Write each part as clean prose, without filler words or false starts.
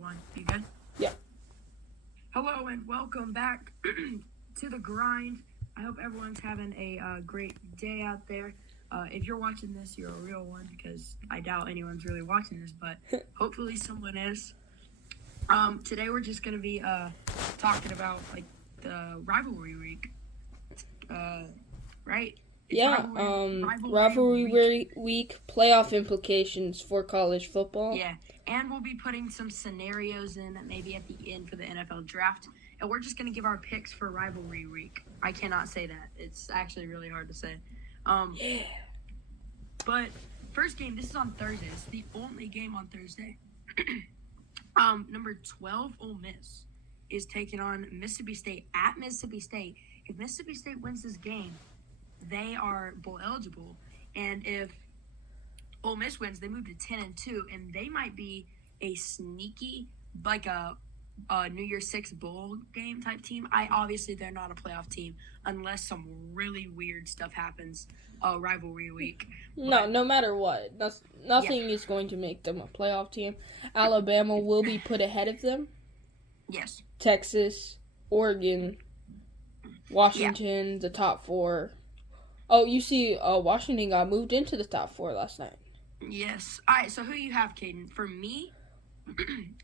One. You good? Yeah. Hello and welcome back to the grind. I hope everyone's having a great day out there. If you're watching this, you're a real one because I doubt anyone's really watching this, but hopefully someone is. Today we're just gonna be talking about like the rivalry week. Right? It's Yeah, rivalry week playoff implications for college football. Yeah, and we'll be putting some scenarios in maybe at the end for the NFL draft. And we're just going to give our picks for rivalry week. I cannot say that. It's actually really hard to say. Yeah. But first game, this is on Thursday. It's the only game on Thursday. Number 12, Ole Miss, is taking on Mississippi State at Mississippi State. If Mississippi State wins this game, they are bowl eligible. And if Ole Miss wins, they move to 10-2, and they might be a sneaky, like a New Year's Six bowl game type team. Obviously they're not a playoff team unless some really weird stuff happens rivalry week. No matter what, nothing is going to make them a playoff team. Alabama will be put ahead of them. Yes. Texas, Oregon, Washington, the top four. Oh, you see, Washington got moved into the top four last night. Yes. All right, so who you have, Caden? For me,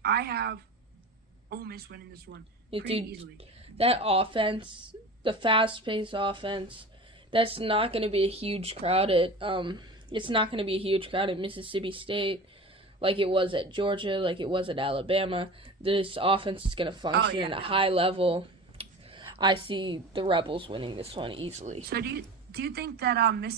I have Ole Miss winning this one pretty easily. That offense, the fast-paced offense, that's not going to be a huge crowd at it's not going to be a huge crowd at Mississippi State like it was at Georgia, like it was at Alabama. This offense is going to function at a high level. I see the Rebels winning this one easily. So do you think that do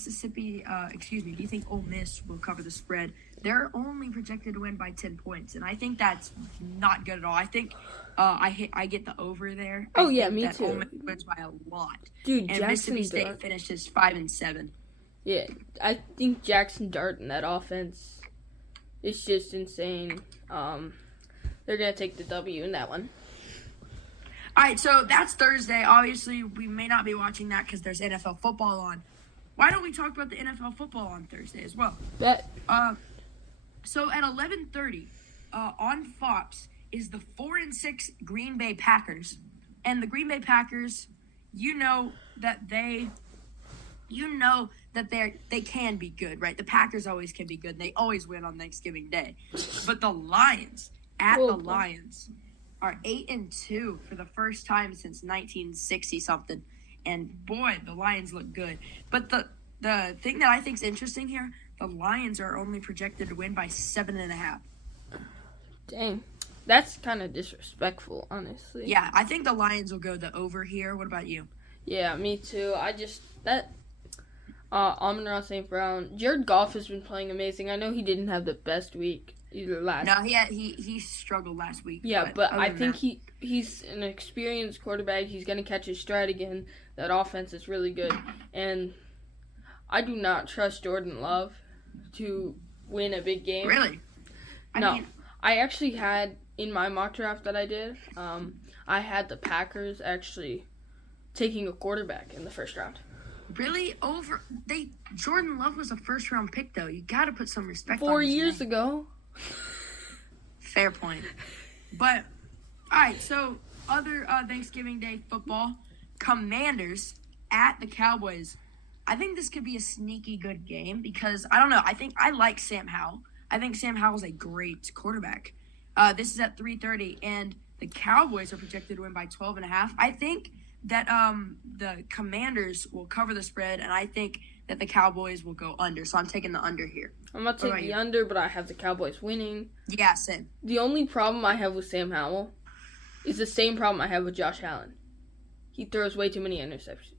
you think Ole Miss will cover the spread? They're only projected to win by 10 points, and I think that's not good at all. I think I get the over there. Me too. Ole Miss wins by a lot. Dude, and Mississippi State finishes 5-7. Yeah, I think Jackson Dart and that offense is just insane. They're going to take the W in that one. All right, so that's Thursday. Obviously, we may not be watching that because there's NFL football on. Why don't we talk about the NFL football on Thursday as well? Bet. So at 11:30 on Fox is the 4-6 Green Bay Packers, and the Green Bay Packers, they can be good, right? The Packers always can be good. And they always win on Thanksgiving Day, but the Lions are 8-2 for the first time since 1960 something, and boy, the Lions look good. But the thing that I think is interesting here, the Lions are only projected to win by 7.5. Dang, that's kind of disrespectful, honestly. Yeah, I think the Lions will go the over here. What about you? Yeah, me too. Amon-Ra St. Brown, Jared Goff has been playing amazing. I know he didn't have the best week either last. No, he struggled last week. Yeah, but I think he's an experienced quarterback. He's going to catch his stride again. That offense is really good. And I do not trust Jordan Love to win a big game. Really? I actually had, in my mock draft that I did, I had the Packers actually taking a quarterback in the first round. Really? Jordan Love was a first-round pick, though. You got to put some respect on 4 years ago. Fair point. But, all right, so other Thanksgiving Day football, Commanders at the Cowboys. I think this could be a sneaky good game because, I don't know, I like Sam Howell. I think Sam Howell's a great quarterback. This is at 3:30, and the Cowboys are projected to win by 12.5. I think that the Commanders will cover the spread, and I think that the Cowboys will go under. So I'm taking the under here. I'm not taking the under, but I have the Cowboys winning. Yeah, same. The only problem I have with Sam Howell is the same problem I have with Josh Allen. He throws way too many interceptions.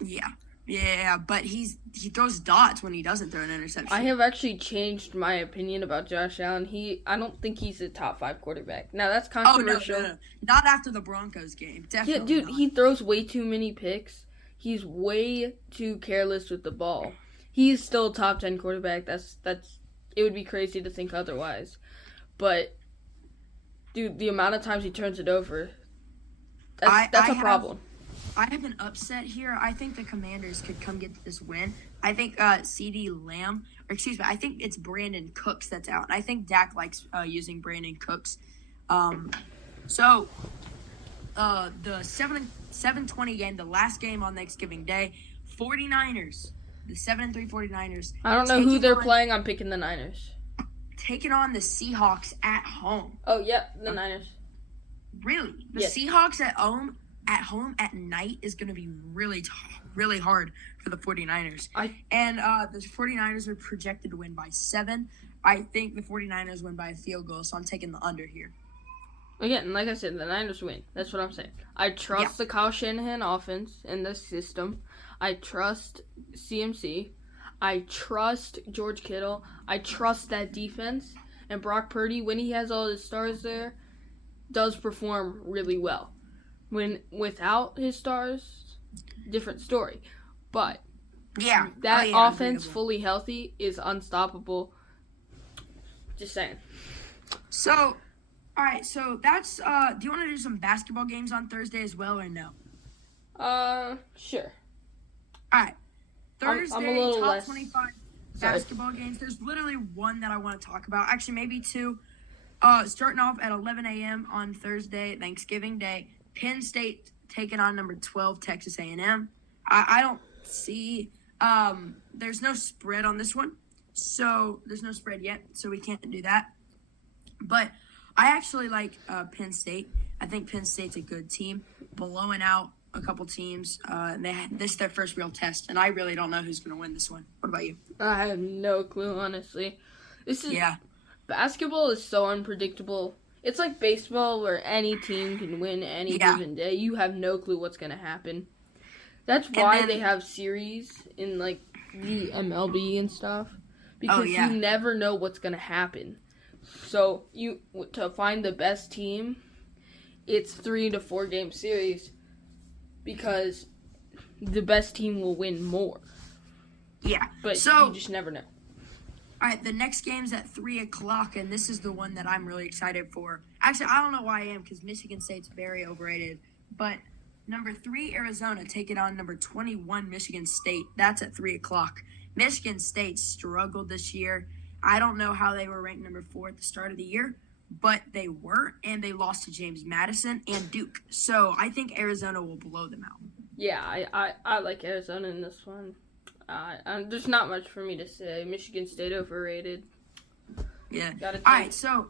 Yeah, but he throws dots when he doesn't throw an interception. I have actually changed my opinion about Josh Allen. I don't think he's a top 5 quarterback. Now, that's controversial. Oh, no. Not after the Broncos game. Definitely not. He throws way too many picks. He's way too careless with the ball. He's still a top 10 quarterback. That's it would be crazy to think otherwise. But, dude, the amount of times he turns it over, that's a problem. I have an upset here. I think the Commanders could come get this win. I think CeeDee Lamb, I think it's Brandon Cooks that's out. I think Dak likes using Brandon Cooks. So the 7:20 game, the last game on Thanksgiving Day, 49ers, the 7-3 49ers. I don't know who they're playing. I'm picking the Niners. Taking on the Seahawks at home. Oh, yep, the Niners. Really? The Yes. Seahawks at home at night is going to be really hard for the 49ers. And the 49ers are projected to win by 7. I think the 49ers win by a field goal, so I'm taking the under here. Again, like I said, the Niners win. That's what I'm saying. I trust the Kyle Shanahan offense and the system. I trust CMC. I trust George Kittle. I trust that defense. And Brock Purdy, when he has all his stars there, does perform really well. When without his stars, different story. But that offense fully healthy is unstoppable. Just saying. So, all right. So that's. Do you want to do some basketball games on Thursday as well, or no? Sure. All right. Thursday, I'm a little top less 25 Sorry. basketball games. There's literally one that I want to talk about. Actually, maybe two. Starting off at 11 a.m. on Thursday, Thanksgiving Day, Penn State taking on number 12 Texas A&M. I don't see. There's no spread on this one, so there's no spread yet, so we can't do that. But I actually like Penn State. I think Penn State's a good team, blowing out a couple teams. This is their first real test, and I really don't know who's going to win this one. What about you? I have no clue, honestly. Basketball is so unpredictable. It's like baseball where any team can win any given day. You have no clue what's going to happen. That's why they have series in like the MLB and stuff. Because you never know what's going to happen. So to find the best team, it's 3 to 4 game series because the best team will win more. Yeah. But you just never know. All right, the next game's at 3 o'clock, and this is the one that I'm really excited for. Actually, I don't know why I am, because Michigan State's very overrated. But number 3, Arizona, taking on number 21, Michigan State. That's at 3 o'clock. Michigan State struggled this year. I don't know how they were ranked number 4 at the start of the year, but they were, and they lost to James Madison and Duke. So I think Arizona will blow them out. Yeah, I like Arizona in this one. There's not much for me to say. Michigan State overrated. Yeah. All right, so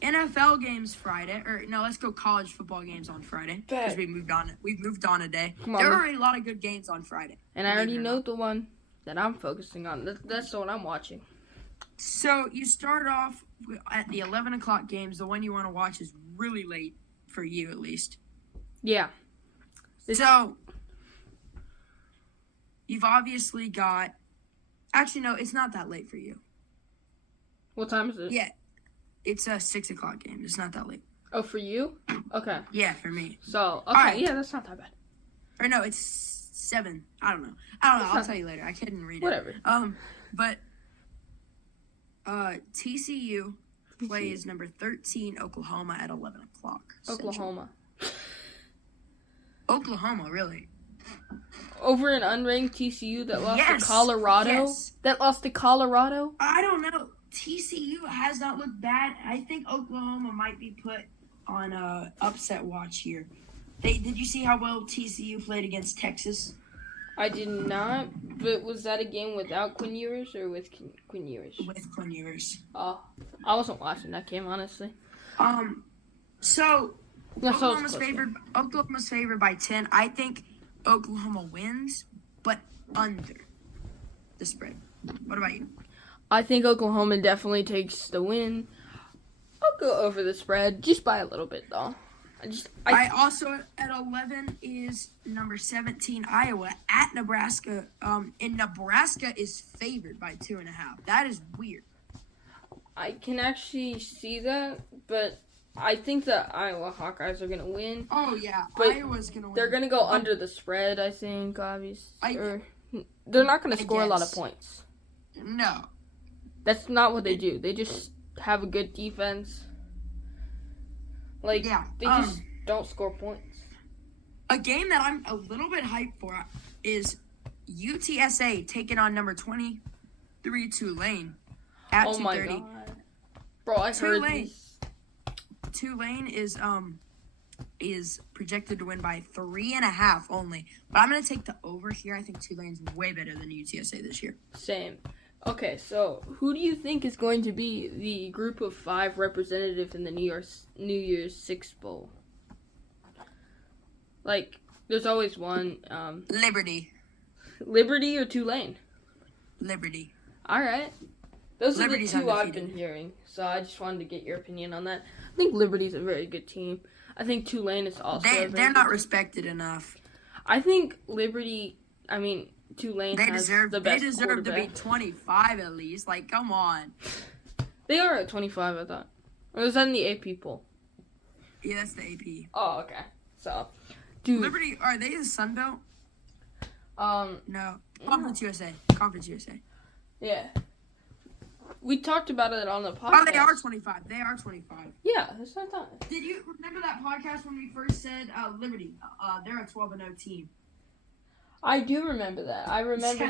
NFL games Friday, or no, let's go college football games on Friday because we moved on. We've moved on a day. There are a lot of good games on Friday. And I already know the one that I'm focusing on. That's the one I'm watching. So you start off at the 11 o'clock games. The one you want to watch is really late for you, at least. Yeah. So you've obviously got. Actually, no, it's not that late for you. What time is it? Yeah, it's a 6 o'clock game. It's not that late. Oh, for you? Okay. Yeah, for me. So okay, yeah, that's not that bad. Or no, it's 7. I don't know. I'll tell you later. I couldn't read it. Whatever. But TCU plays number 13 Oklahoma at 11 o'clock. Oklahoma, really? Over an unranked TCU that lost to Colorado? Yes. That lost to Colorado? I don't know. TCU has not looked bad. I think Oklahoma might be put on upset watch here. Did you see how well TCU played against Texas? I did not, but was that a game without Quinn Ewers or with Quinn Ewers? With Quinn Ewers. Oh, I wasn't watching that game, honestly. So Oklahoma's favored by 10. I think Oklahoma wins, but under the spread. What about you? I think Oklahoma definitely takes the win. I'll go over the spread, just by a little bit, though. I also, at 11, is number 17, Iowa, at Nebraska. And Nebraska is favored by 2.5. That is weird. I can actually see that, but I think the Iowa Hawkeyes are going to win. Oh, yeah. But Iowa's going to win. They're going to go under the spread, I think, obviously. They're not going to score a lot of points. No. That's not what they do. They just have a good defense. They just don't score points. A game that I'm a little bit hyped for is UTSA taking on number 23 Tulane at 2:30. Oh my god. Bro, I heard this. Tulane is projected to win by 3.5 only. But I'm gonna take the over here. I think Tulane's way better than UTSA this year. Same. Okay, so who do you think is going to be the group of 5 representatives in the New Year's Six Bowl? Like, there's always one. Liberty. Liberty or Tulane? Liberty. All right. Those Liberty's are the two I've undefeated. been hearing, so I just wanted to get your opinion on that. I think Liberty's a very good team. I think Tulane is also a very They're not good respected enough. I think Tulane They has deserve the best to be quarterback. 25 at least. Like, come on. They are at 25, I thought. Or was that in the AP poll? Yeah, that's the AP. Oh, okay. So, dude. Liberty, are they the Sun Belt? No. Conference USA. Conference USA. Yeah. We talked about it on the podcast. Oh, they are 25. They are 25. Yeah, that's what I thought. Did you remember that podcast when we first said Liberty? They're a 12-0 team. I do remember that. I remember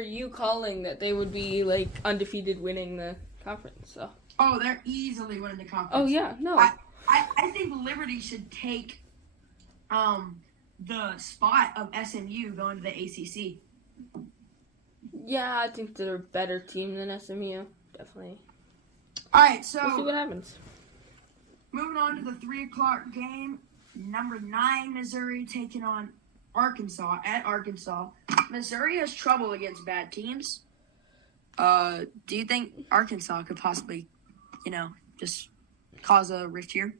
Yeah. you calling that they would be like undefeated winning the conference. So. Oh, they're easily winning the conference. Oh yeah, no. I think Liberty should take the spot of SMU going to the ACC. Yeah, I think they're a better team than SMU. Definitely. All right, so We'll see what happens. moving on to the 3:00 game. Number 9 Missouri taking on Arkansas at Arkansas. Missouri has trouble against bad teams. Do you think Arkansas could possibly, just cause a rift here?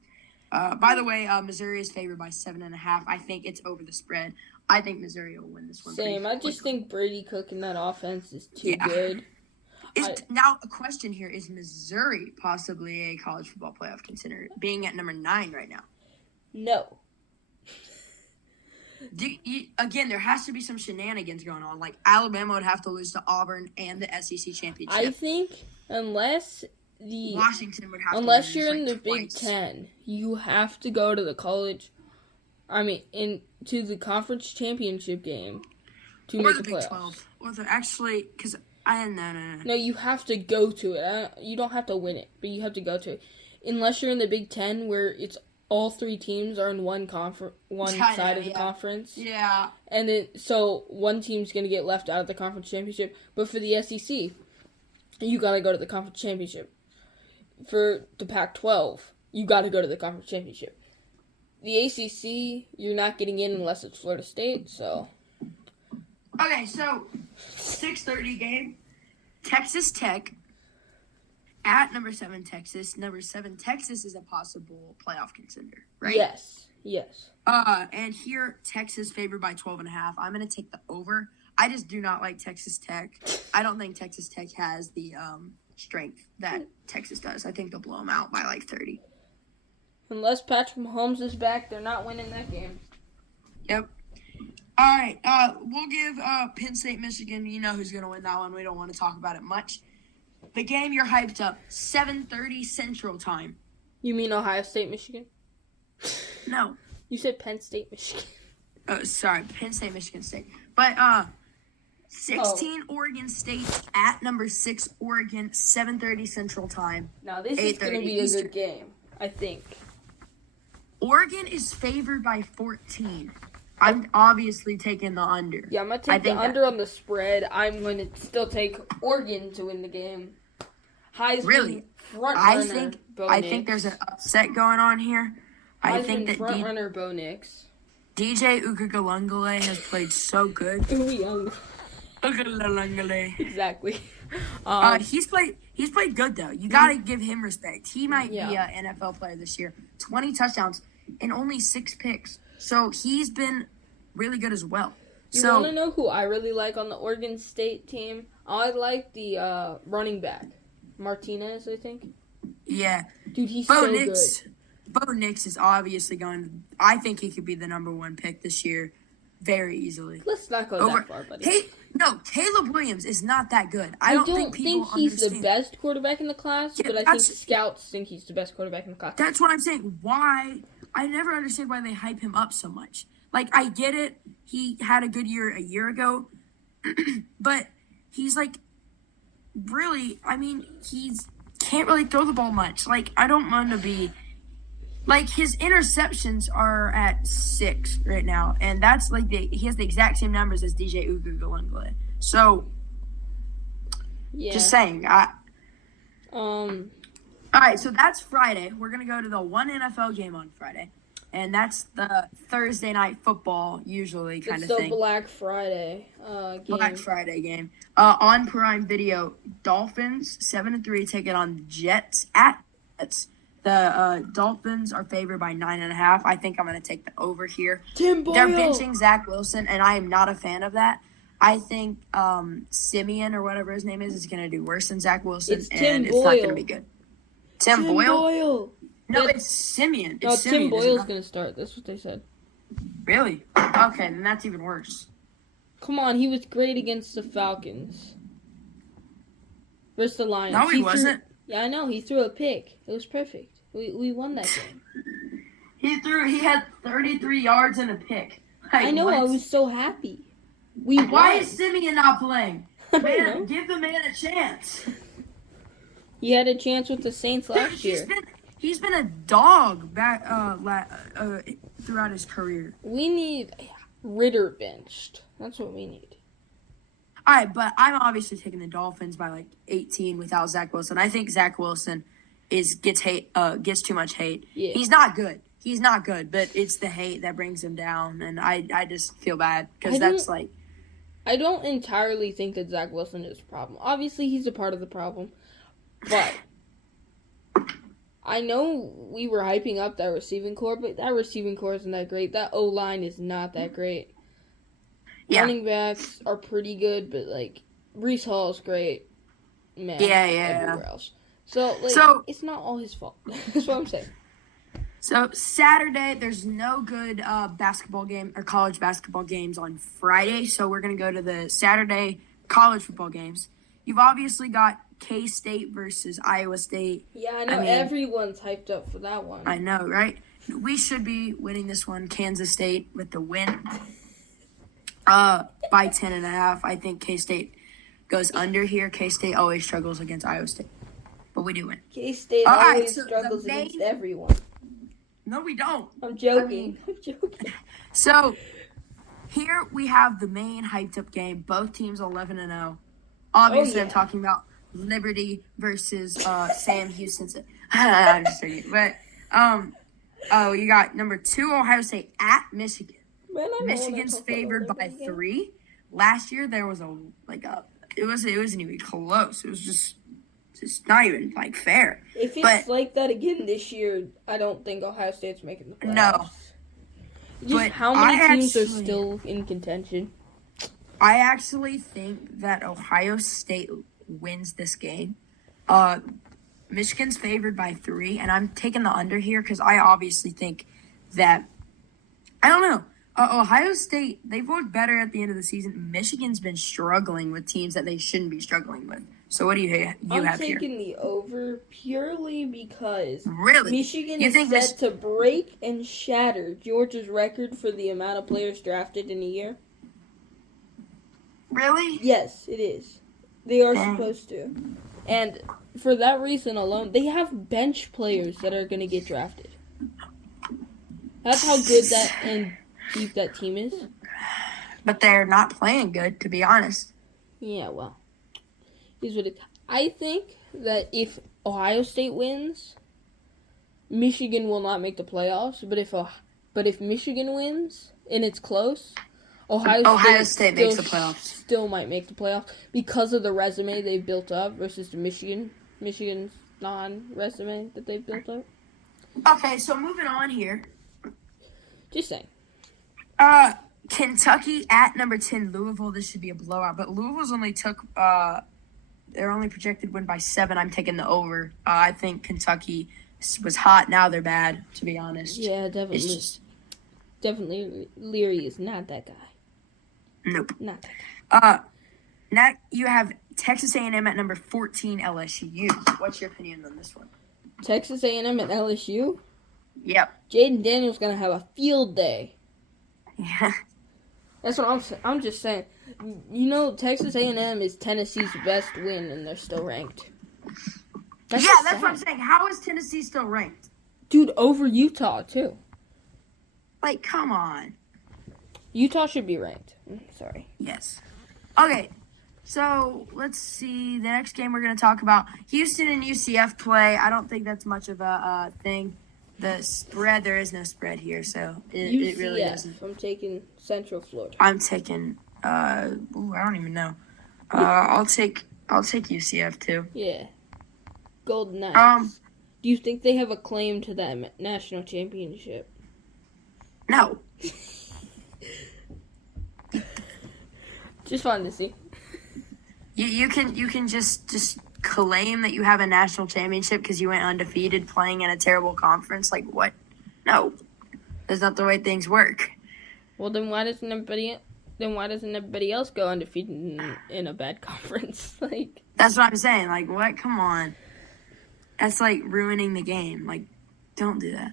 By the way, Missouri is favored by 7.5. I think it's over the spread. I think Missouri will win this one. Same. I just think Brady Cook in that offense is too good. Now, a question here. Is Missouri possibly a college football playoff contender, being at number 9 right now? No. Again, there has to be some shenanigans going on. Like, Alabama would have to lose to Auburn and the SEC championship. I think unless Washington would have to unless lose, you're in the like, Big twice. Ten, you have to go to the into the conference championship game to Or make the the Big playoffs. 12. Or actually, because no. No, you have to go to it. You don't have to win it, but you have to go to it. Unless you're in the Big Ten, where it's all 3 teams are in one side of the conference. Yeah. And then, so one team's going to get left out of the conference championship. But for the SEC, you got to go to the conference championship. For the Pac-12, you got to go to the conference championship. The ACC, you're not getting in unless it's Florida State, so. Okay, so 6:30 game. Texas Tech at number 7 Texas. Number 7 Texas is a possible playoff contender, right? Yes. And here Texas favored by 12.5. I'm gonna take the over. I just do not like Texas Tech. I don't think Texas Tech has the strength that Texas does. I think they'll blow them out by like 30. Unless Patrick Mahomes is back, they're not winning that game. Yep. All right. We'll give Penn State, Michigan. You know who's gonna win that one. We don't want to talk about it much. The game you're hyped up. 7:30 Central Time. You mean Ohio State, Michigan? No. You said Penn State, Michigan. Oh, sorry. Penn State, Michigan State. But 16 Oregon State at number 6 Oregon. 7:30 Central Time. Now this is going to 8:30 be a Eastern. good game, I think. Oregon is favored by 14. I'm obviously taking the under. Yeah, I'm going to take the under on the spread. I'm going to still take Oregon to win the game. Heisman Really? front I runner, think Bo I Nix. think there's an upset going on here. I Heisman think that front runner Bo Nix. DJ Ugagalungale has played so good. Ooh, young. Ugagalungale. Exactly. He's played good though. You gotta give him respect. He might be Yeah. an NFL player this year. 20 touchdowns and only 6 picks. So he's been really good as well. You want to know who I really like on the Oregon State team? I like the running back. Martinez, I think. Yeah. Dude, he's Bo so Nix. good. Bo Nix is obviously going. I think he could be the number 1 pick this year, very easily. Let's not go that far, buddy. Caleb Williams is not that good. I don't think people he's understand. the best quarterback in the class, Yeah, but I think that's- scouts think he's the best quarterback in the class. That's what I'm saying. Why? I never understand why they hype him up so much. Like, I get it. He had a good year a year ago. But he's, like, really, I mean, he's can't really throw the ball much. Like, I don't want to be Like, his interceptions are at 6 right now, and that's like he has the exact same numbers as DJ Ugugalungle. So, just saying. All right, so that's Friday. We're gonna go to the one NFL game on Friday, and that's the Thursday night football usually kind of thing. It's the Black Friday game. Black Friday game. On Prime Video, Dolphins 7-3 take it on Jets at Jets. The Dolphins are favored by 9.5. I think I'm going to take the over here. Tim Boyle. They're benching Zach Wilson, and I am not a fan of that. I think Simeon or whatever his name is going to do worse than Zach Wilson, it's and it's not going to be good. Tim Boyle? No, it's Simeon. Tim Boyle's going to start. That's what they said. Really? Okay, then that's even worse. Come on, he was great against the Falcons. Versus the Lions. No, he wasn't. Yeah, I know. He threw a pick. It was perfect. We won that game. He had 33 yards and a pick. Like, I know. what? I was so happy. Why Why is Simeon not playing? Man, know. give the man a chance. He had a chance with the Saints last year. He's been a dog back throughout his career. We need Ritter benched. That's what we need. All right, but I'm obviously taking the Dolphins by like 18 without Zach Wilson. I think Zach Wilson gets too much hate. Yeah. He's not good. He's not good, but it's the hate that brings him down, and I just feel bad because that's like. I don't entirely think that Zach Wilson is a problem. Obviously, he's a part of the problem, but I know we were hyping up that receiving core, but that receiving core isn't that great. That O-line is not that great. Yeah. Running backs are pretty good, but like Breece Hall is great. Man, everywhere else. So it's not all his fault. That's what I'm saying. So Saturday, there's no good basketball game or college basketball games on Friday, so we're gonna go to the Saturday college football games. You've obviously got K-State versus Iowa State. Yeah, I know. Everyone's hyped up for that one. I know, right? We should be winning this one. Kansas State with the win. By 10.5. I think K-State goes under here. K-State always struggles against Iowa State, but we do win. K-State always struggles against everyone. No, we don't. I'm joking. I'm joking. So here we have the main hyped up game. Both teams 11-0. Obviously, I'm talking about Liberty versus Sam Houston. I'm just joking. But you got number 2 Ohio State at Michigan. Michigan's favored by 3. Last year there was it wasn't even close. It was just not even like fair. If it's like that again this year, I don't think Ohio State's making the playoffs. No. But how many teams are still in contention? I actually think that Ohio State wins this game. Michigan's favored by 3, and I'm taking the under here because I obviously think that I don't know. Ohio State, they've looked better at the end of the season. Michigan's been struggling with teams that they shouldn't be struggling with. So what do you have here? I'm taking the over purely because Michigan you is set to break and shatter Georgia's record for the amount of players drafted in a year. Really? Yes, it is. They are supposed to. And for that reason alone, they have bench players that are going to get drafted. That's how good that and deep that team is. But they're not playing good, to be honest. Yeah, well. Here's what I think that if Ohio State wins, Michigan will not make the playoffs. But if Michigan wins and it's close, Ohio State makes the playoffs. Still might make the playoffs because of the resume they've built up versus the Michigan's non-resume that they've built up. Okay, so moving on here. Just saying. Kentucky at number 10, Louisville. This should be a blowout, but Louisville's only they're only projected to win by 7. I'm taking the over. I think Kentucky was hot. Now they're bad, to be honest. Yeah, definitely. Definitely, Leary is not that guy. Nope. Not that guy. Now you have Texas A&M at number 14, LSU. What's your opinion on this one? Texas A&M at LSU? Yep. Jaden Daniels going to have a field day. Yeah. That's what I'm just saying. You know, Texas A&M is Tennessee's best win, and they're still ranked. That's what I'm saying. How is Tennessee still ranked? Dude, over Utah, too. Like, come on. Utah should be ranked. Sorry. Yes. Okay. So, let's see. The next game we're going to talk about, Houston and UCF play. I don't think that's much of a thing. The spread, there is no spread here, so it really doesn't. I'm taking Central Florida. I'm taking, I don't even know. I'll take UCF too. Yeah. Golden Knights. Do you think they have a claim to that national championship? No. Just wanted to see. You can just claim that you have a national championship because you went undefeated playing in a terrible conference. Like what? No, that's not the way things work. Well, then why doesn't everybody else go undefeated in a bad conference? Like that's what I'm saying. Like what? Come on. That's like ruining the game. Like, don't do that.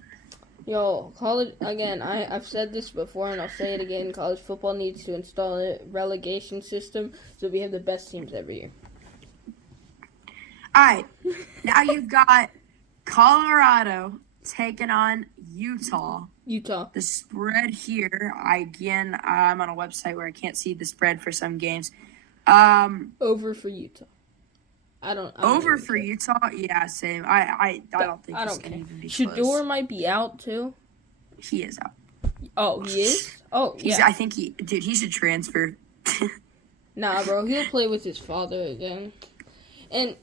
Yo, college again. I've said this before, and I'll say it again. College football needs to install a relegation system so we have the best teams every year. All right, now you've got Colorado taking on Utah. The spread here, I'm on a website where I can't see the spread for some games. Over for Utah. I don't over for care. Utah? Yeah, same. I don't think this can even be close. Shador might be out, too. He is out. Oh, he is? Oh, yeah. I think he should transfer. Nah, bro, he'll play with his father again. And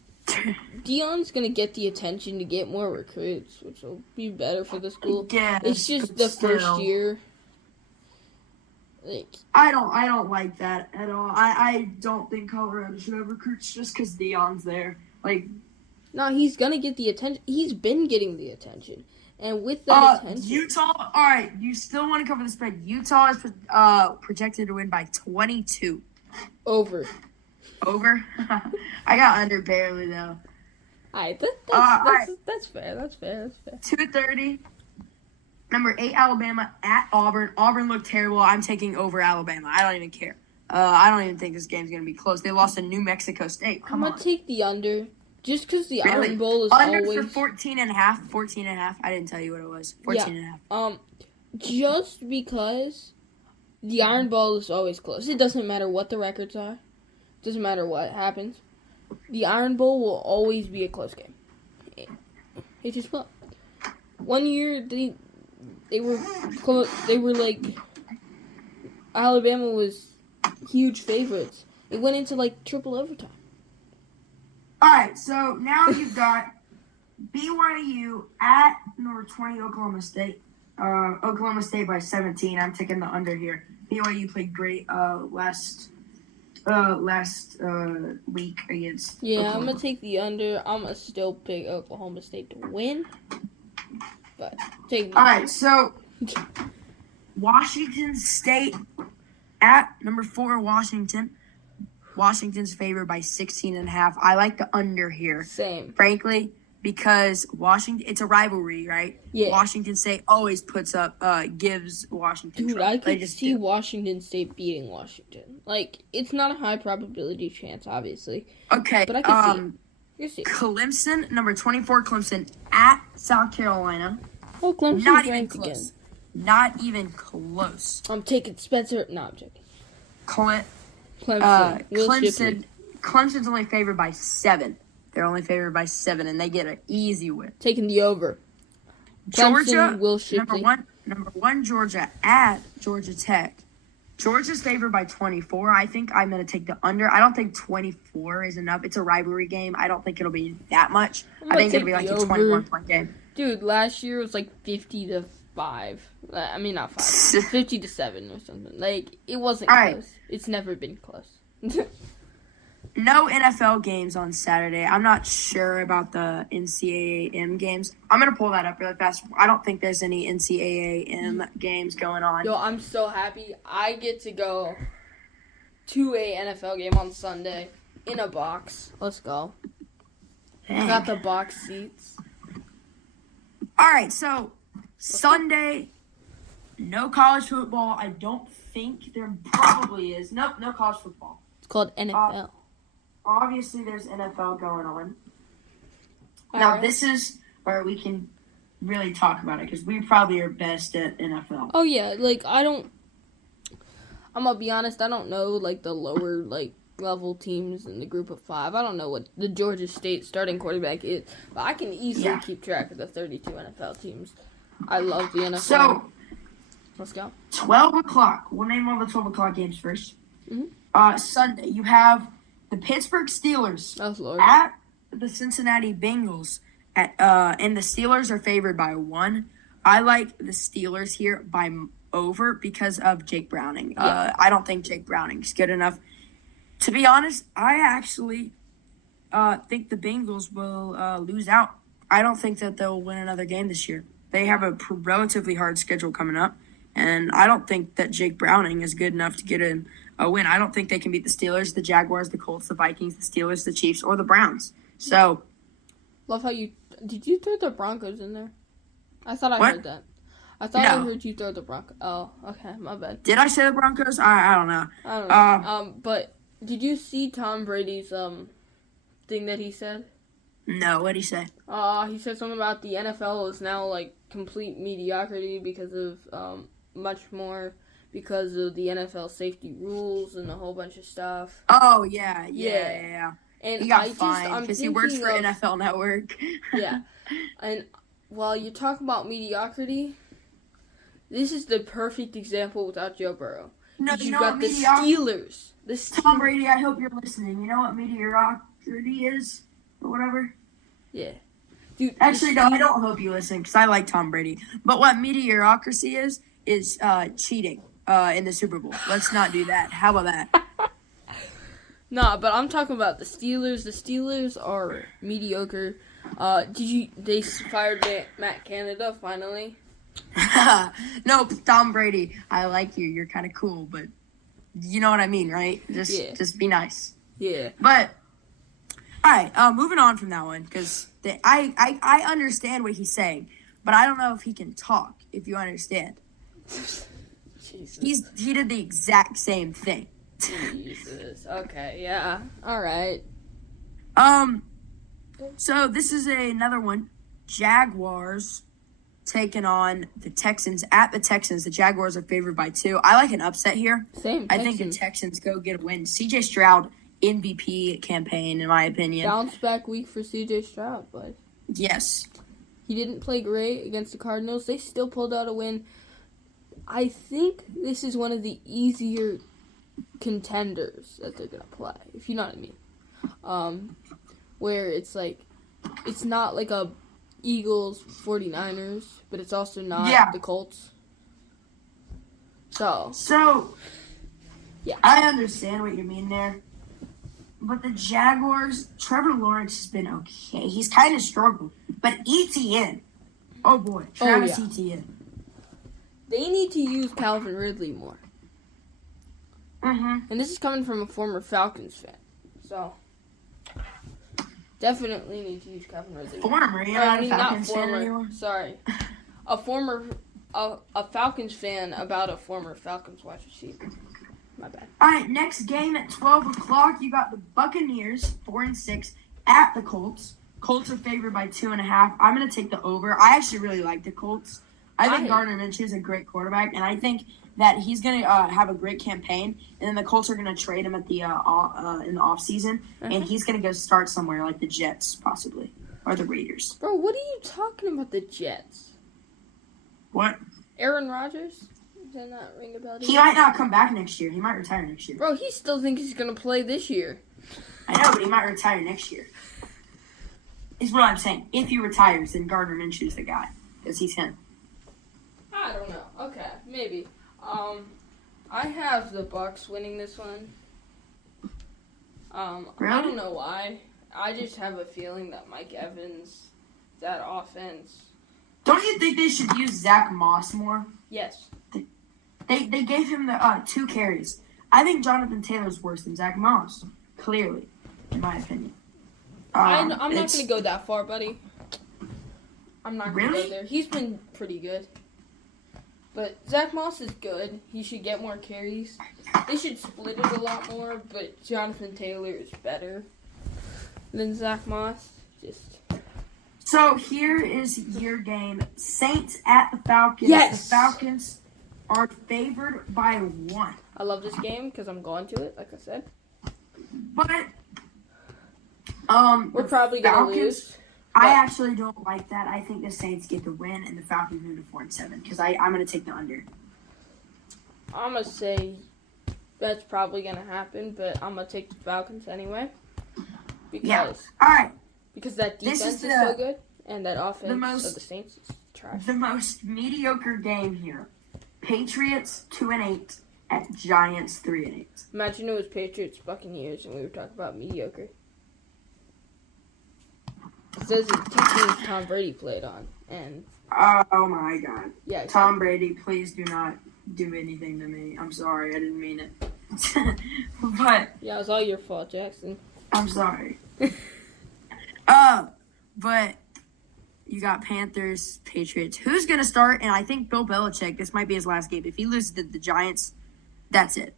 Dion's going to get the attention to get more recruits, which will be better for the school. Yeah, it's just the first year. Like, I don't like that at all. I don't think Colorado should have recruits just because Dion's there. Like, no, he's going to get the attention. He's been getting the attention. And with that attention... Utah, all right, you still want to cover the spread. Utah is projected to win by 22. Over? I got under barely, though. All right, that's fair. 2:30. Number 8, Alabama at Auburn. Auburn looked terrible. I'm taking over Alabama. I don't even care. I don't even think this game's going to be close. They lost to New Mexico State. I'm going to take the under. Just because the really? Iron Bowl is under always... Under for 14.5. 14.5. I didn't tell you what it was. 14.5. Just because the Iron Bowl is always close. It doesn't matter what the records are. It doesn't matter what happens. The Iron Bowl will always be a close game. It just will. One year, they were like, Alabama was huge favorites. It went into like triple overtime. All right, so now you've got BYU at number 20 Oklahoma State. Oklahoma State by 17. I'm taking the under here. BYU played great last week against. Yeah, Oklahoma. I'm gonna take the under. I'm gonna still pick Oklahoma State to win. But take the all right, so Washington State at number 4 Washington. Washington's favored by 16.5. I like the under here. Same. Frankly, because Washington, it's a rivalry, right? Yeah. Washington State always gives Washington Dude, trouble. I could see Washington State beating Washington. Like, it's not a high probability chance, obviously. Okay. But I can see it. Clemson, number 24 Clemson at South Carolina. Oh, Clemson's not even ranked close. again. Not even close. I'm taking Spencer. No, I'm joking. Clemson's only favored by 7. They're only favored by 7, and they get an easy win. Taking the over. Georgia, Will Shipley. number one, Georgia at Georgia Tech. Georgia's favored by 24. I think I'm going to take the under. I don't think 24 is enough. It's a rivalry game. I don't think it'll be that much. I think it'll be like a 21-point game. Dude, last year it was like 50-5. I mean, not 5. 50-7 or something. Like, it wasn't close. Right. It's never been close. No NFL games on Saturday. I'm not sure about the NCAA games. I'm going to pull that up really fast. I don't think there's any NCAA games going on. Yo, I'm so happy. I get to go to a NFL game on Sunday in a box. Let's go. Dang. Got the box seats. All right, so Sunday, no college football. I don't think there probably is. Nope, no college football. It's called NFL. Obviously, there's NFL going on. Now, this is where we can really talk about it because we probably are best at NFL. Oh yeah, like I'm gonna be honest, I don't know like the lower like level teams in the group of 5. I don't know what the Georgia State starting quarterback is, but I can easily keep track of the 32 NFL teams. I love the NFL. So, let's go. 12 o'clock. We'll name all the 12 o'clock games first. Sunday, you have the Pittsburgh Steelers at the Cincinnati Bengals. And the Steelers are favored by 1. I like the Steelers here by over because of Jake Browning. I don't think Jake Browning's good enough. To be honest, I actually think the Bengals will lose out. I don't think that they'll win another game this year. They have a relatively hard schedule coming up, and I don't think that Jake Browning is good enough to get a win. I don't think they can beat the Steelers, the Jaguars, the Colts, the Vikings, the Steelers, the Chiefs, or the Browns. So, love how did you throw the Broncos in there? I thought I heard that. I thought I heard you throw the Broncos. Oh, okay, my bad. Did I say the Broncos? I don't know. I don't know. But did you see Tom Brady's thing that he said? No, what'd he say? He said something about the NFL is now like complete mediocrity because of much more because of the NFL safety rules and a whole bunch of stuff. Oh yeah. And he got fined because he works for NFL Network. Yeah, and while you talk about mediocrity, this is the perfect example without Joe Burrow. No, you know got the Steelers. Tom Brady, I hope you're listening. You know what mediocrity is, or whatever. Yeah, dude. Actually, no, I don't hope you listen because I like Tom Brady. But what mediocrity is cheating in the Super Bowl. Let's not do that. How about that? Nah, but I'm talking about the Steelers. The Steelers are mediocre. They fired Matt Canada finally? No, Tom Brady. I like you. You're kind of cool, but you know what I mean, right? Just be nice. Yeah. But all right, moving on from that one because I understand what he's saying, but I don't know if he can talk. If you understand, Jesus. He did the exact same thing. Jesus. Okay. Yeah. All right. So this is another one. Jaguars taking on the Texans at the Texans. The Jaguars are favored by 2. I like an upset here. Same. I think the Texans go get a win. C.J. Stroud MVP campaign, in my opinion. Bounce back week for C.J. Stroud, but yes, he didn't play great against the Cardinals. They still pulled out a win. I think this is one of the easier contenders that they're gonna play, if you know what I mean. Where it's like, it's not like a Eagles 49ers, but it's also not the Colts. So yeah, I understand what you mean there. But the Jaguars, Trevor Lawrence has been okay. He's kind of struggled. But ETN, oh boy, Travis Etienne. They need to use Calvin Ridley more. And this is coming from a former Falcons fan. So, definitely need to use Calvin Ridley. Former? You're not a Falcons fan anymore? Sorry. A Falcons fan about a former Falcons wide receiver. My bad. All right, next game at 12 o'clock, you got the Buccaneers, 4-6, at the Colts. Colts are favored by 2.5. I'm going to take the over. I actually really like the Colts. I think Gardner Minshew is a great quarterback, and I think that he's going to have a great campaign, and then the Colts are going to trade him at the in the offseason, and he's going to go start somewhere like the Jets, possibly, or the Raiders. Bro, what are you talking about, the Jets? What? Aaron Rodgers? Does that not ring a bell to you? He might not come back next year. He might retire next year. Bro, he still thinks he's going to play this year. I know, but he might retire next year. Is what I'm saying. If he retires, then Gardner Minshew's the guy, because he's him. I don't know. Okay, maybe. I have the Bucs winning this one. Really? I don't know why. I just have a feeling that Mike Evans, that offense. Don't you think they should use Zach Moss more? Yes. They gave him the 2 carries. I think Jonathan Taylor's worse than Zach Moss, clearly, in my opinion. I'm not going to go that far, buddy. I'm not going to go there. He's been pretty good. But Zach Moss is good. He should get more carries. They should split it a lot more, but Jonathan Taylor is better than Zach Moss. So here is your game. Saints at the Falcons. Yes. The Falcons are favored by 1. I love this game because I'm going to it, like I said. But we're probably gonna lose. I actually don't like that. I think the Saints get the win and the Falcons move to 4-7 because I'm gonna take the under. I'm gonna say that's probably gonna happen, but I'm gonna take the Falcons anyway. Because all right. Because that defense is so good and that offense of the Saints is trash. The most mediocre game here. Patriots 2-8 at Giants 3-8. Imagine it was Patriots Buccaneers and we were talking about mediocre. It says it's 2 teams Tom Brady played on, and oh my God! Yeah, Tom Brady, please do not do anything to me. I'm sorry, I didn't mean it. But yeah, it was all your fault, Jackson. I'm sorry. But you got Panthers, Patriots. Who's gonna start? And I think Bill Belichick. This might be his last game. If he loses to the Giants, that's it.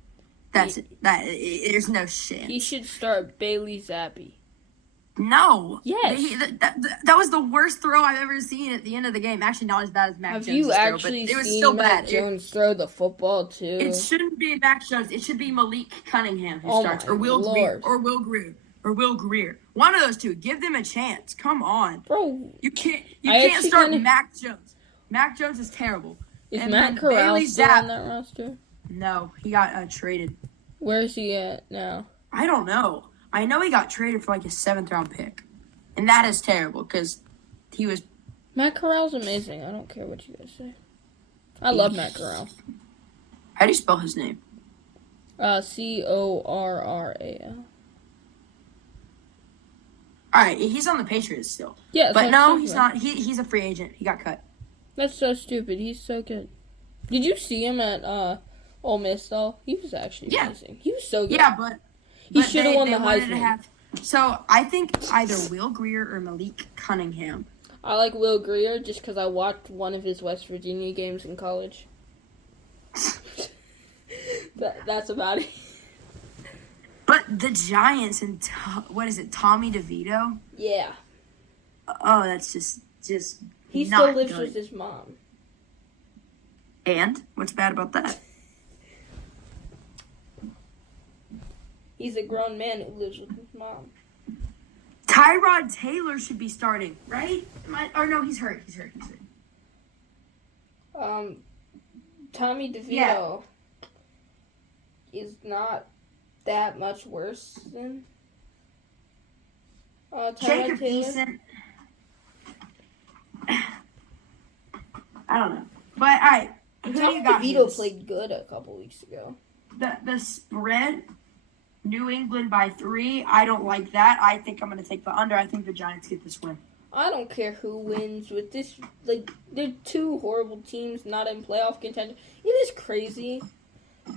There's no chance. He should start Bailey Zappi. No. Yes. That was the worst throw I've ever seen at the end of the game. Actually, not as bad as Mac Jones' Have you throw, actually but it was seen still Mac bad. Jones throw the football too? It shouldn't be Mac Jones. It should be Malik Cunningham who starts, my or Will Lord. Will Greer. One of those two. Give them a chance. Come on, bro. You can't start Mac Jones. Mac Jones is terrible. Is And Matt then Corral Bailey still Zapp- on that roster? No, he got traded. Where is he at now? I don't know. I know he got traded for like a 7th round pick, and that is terrible because he was. Matt Corral's amazing. I don't care what you guys say. I love Matt Corral. How do you spell his name? Corral. All right, he's on the Patriots still. Yeah, but no, he's not. He's a free agent. He got cut. That's so stupid. He's so good. Did you see him at Ole Miss though? He was actually amazing. He was so good. Yeah, but he should have won the Heisman. So I think either Will Greer or Malik Cunningham. I like Will Greer just because I watched one of his West Virginia games in college. That's about it. But the Giants and Tommy DeVito? Yeah. Oh, that's just he not still lives good. with his mom. And what's bad about that? He's a grown man who lives with his mom. Tyrod Taylor should be starting, right? No, he's hurt. He's hurt. Tommy DeVito is not that much worse than Jacob Taylor. Eason. I don't know. But, all right. Who do Tommy you got? DeVito played good a couple weeks ago. The spread, New England by 3. I don't like that. I think I'm going to take the under. I think the Giants get this win. I don't care who wins with this. Like, they're two horrible teams not in playoff contention. It is crazy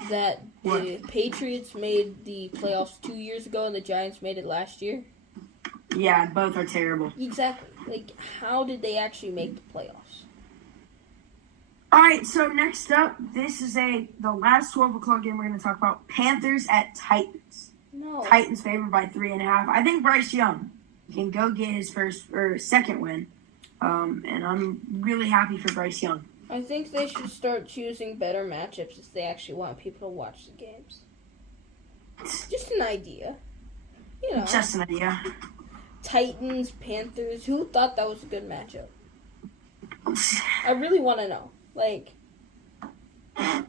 that the Patriots made the playoffs 2 years ago and the Giants made it last year. Yeah, both are terrible. Exactly. Like, how did they actually make the playoffs? All right, so next up, this is the last 12 o'clock game we're going to talk about. Panthers at Titans. No. Titans favored by 3.5. I think Bryce Young can go get his second win. And I'm really happy for Bryce Young. I think they should start choosing better matchups if they actually want people to watch the games. Just an idea. You know. Just an idea. Titans, Panthers. Who thought that was a good matchup? I really want to know. Like, the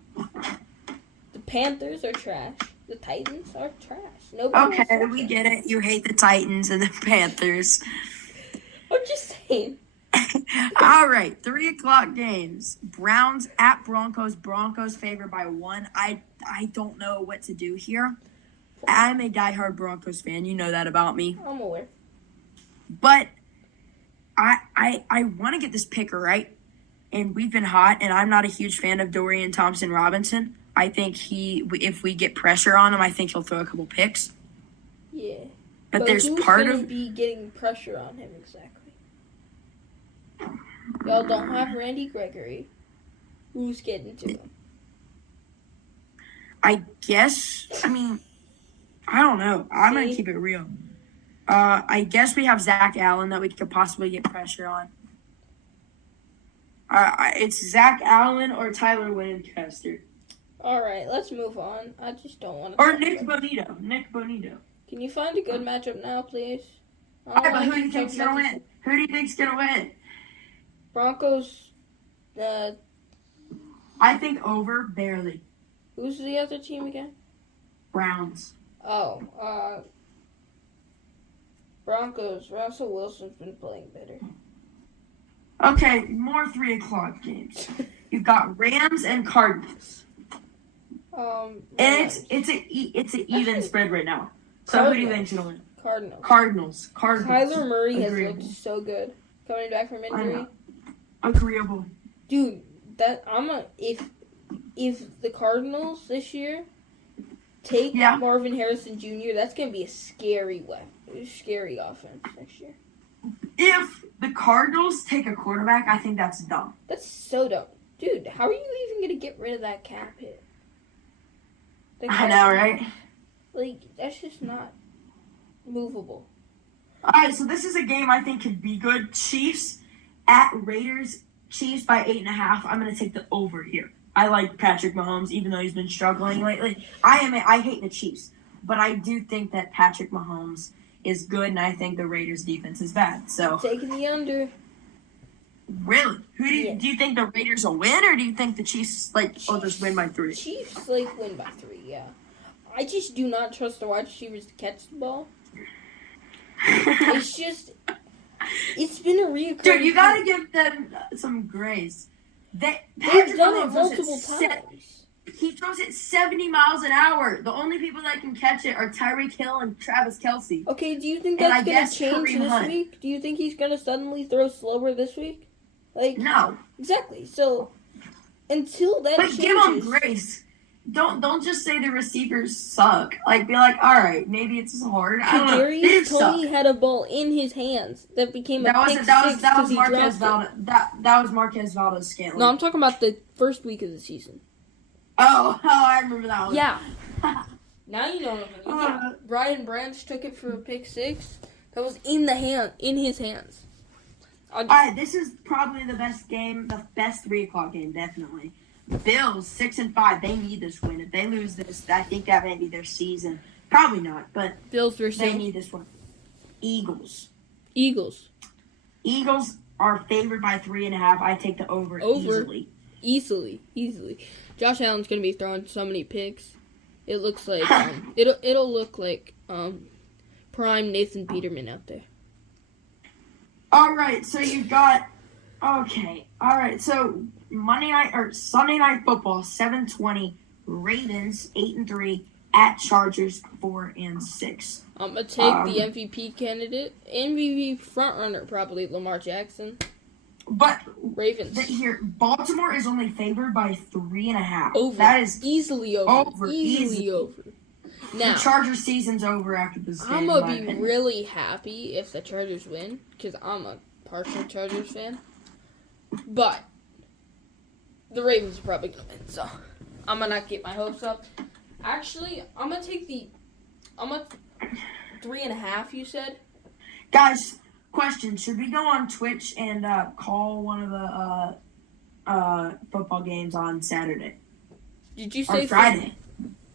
Panthers are trash. The Titans are trash. Nobody Okay, we get it. You hate the Titans and the Panthers. I'm just saying. All right, 3 o'clock games. Browns at Broncos. Broncos favored by 1. I don't know what to do here. I'm a diehard Broncos fan. You know that about me. I'm aware. But I want to get this picker right. And we've been hot, and I'm not a huge fan of Dorian Thompson-Robinson. I think if we get pressure on him, I think he'll throw a couple picks. Yeah. But there's part of be getting pressure on him exactly. Y'all don't have Randy Gregory. Who's getting to him? I guess. I mean, I don't know. I'm gonna keep it real. I guess we have Zach Allen that we could possibly get pressure on. It's Zach Allen or Tyler Winchester. All right, let's move on. I just don't want to. Or Nick Bonito. Nick Bonito. Can you find a good matchup now, please? All right, but who do you think's gonna win? Who do you think's gonna win? Broncos. I think over barely. Who's the other team again? Browns. Oh, Broncos. Russell Wilson's been playing better. Okay, more 3 o'clock games. You've got Rams and Cardinals. And it's an even spread right now. So who do you think's gonna win? Cardinals. Kyler Murray has looked so good coming back from injury. Agreeable. Dude, if the Cardinals this year take Marvin Harrison Jr., that's gonna be a scary offense next year. If the Cardinals take a quarterback, I think that's dumb. That's so dumb. Dude, how are you even gonna get rid of that cap hit? I know, right? Like, that's just not movable. Alright, so this is a game I think could be good. Chiefs at Raiders. Chiefs by 8.5. I'm gonna take the over here. I like Patrick Mahomes, even though he's been struggling lately. I hate the Chiefs, but I do think that Patrick Mahomes is good, and I think the Raiders' defense is bad. So taking the under. Really? Who do you think the Raiders will win, or do you think the Chiefs just win by 3? Chiefs win by 3. Yeah. I just do not trust the wide receivers to catch the ball. It's been a reoccurring. Dude, you gotta give them some grace. They've done it multiple times. He throws it 70 miles an hour. The only people that can catch it are Tyreek Hill and Travis Kelce. Okay, do you think that's going to change this week? Do you think he's going to suddenly throw slower this week? No. Exactly. So, until that changes... But give them grace. Don't just say the receivers suck. Be like, all right, maybe it's hard. I don't know. Kadarius Toney had a ball in his hands that became a pick six because he dropped it. That was Marquez Valdez-Scantling. No, I'm talking about the first week of the season. Oh, I remember that one. Yeah. Now you know what I mean. Brian Branch took it for a pick six. That was in his hands. All right, this is probably the best game, the best 3 o'clock game, definitely. Bills 6-5. They need this win. If they lose this, I think that may be their season. Probably not, but Bills versus they need this one. Eagles are favored by 3.5. I take the over. Easily. Josh Allen's gonna be throwing so many picks. It looks like it'll look like prime Nathan Peterman out there. All right, so you got okay. All right, so Sunday night football 7:20. Ravens 8-3 at Chargers 4-6. I'm gonna take the MVP frontrunner probably Lamar Jackson. But Ravens here, Baltimore is only favored by 3.5. Over. That is easily over. Easily over. Now, the Chargers season's over after this game. I'm gonna be really happy if the Chargers win because I'm a partial Chargers fan. But the Ravens are probably gonna win, so I'm gonna not get my hopes up. Actually, I'm gonna take 3.5. You said, guys. Question: should we go on Twitch and call one of the football games on Saturday? Did you say Friday?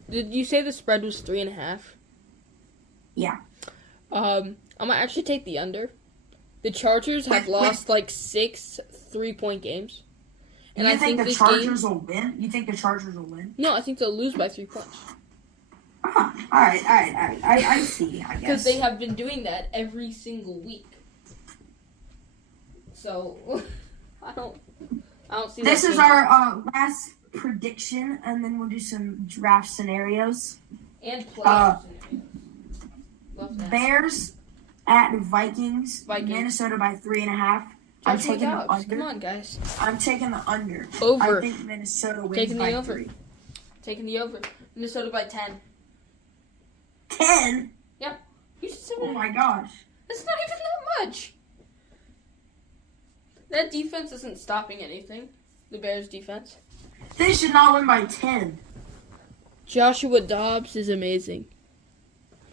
Did you say the spread was 3.5? Yeah. I'm gonna actually take the under. The Chargers have lost 6 3-point games, and I think the Chargers will win. You think the Chargers will win? No, I think they'll lose by 3 points. All right. I see. I guess because they have been doing that every single week. So, I don't see. This is our last prediction, and then we'll do some draft scenarios. And playoff scenarios. Bears at Vikings. Minnesota by 3.5. I'm taking the under. Come on, guys. I'm taking the under. Over. I think Minnesota wins by 3. Taking the over. Minnesota by 10. 10? Yep. You should say oh my gosh. It's not even that much. That defense isn't stopping anything. The Bears' defense. They should not win by 10. Joshua Dobbs is amazing.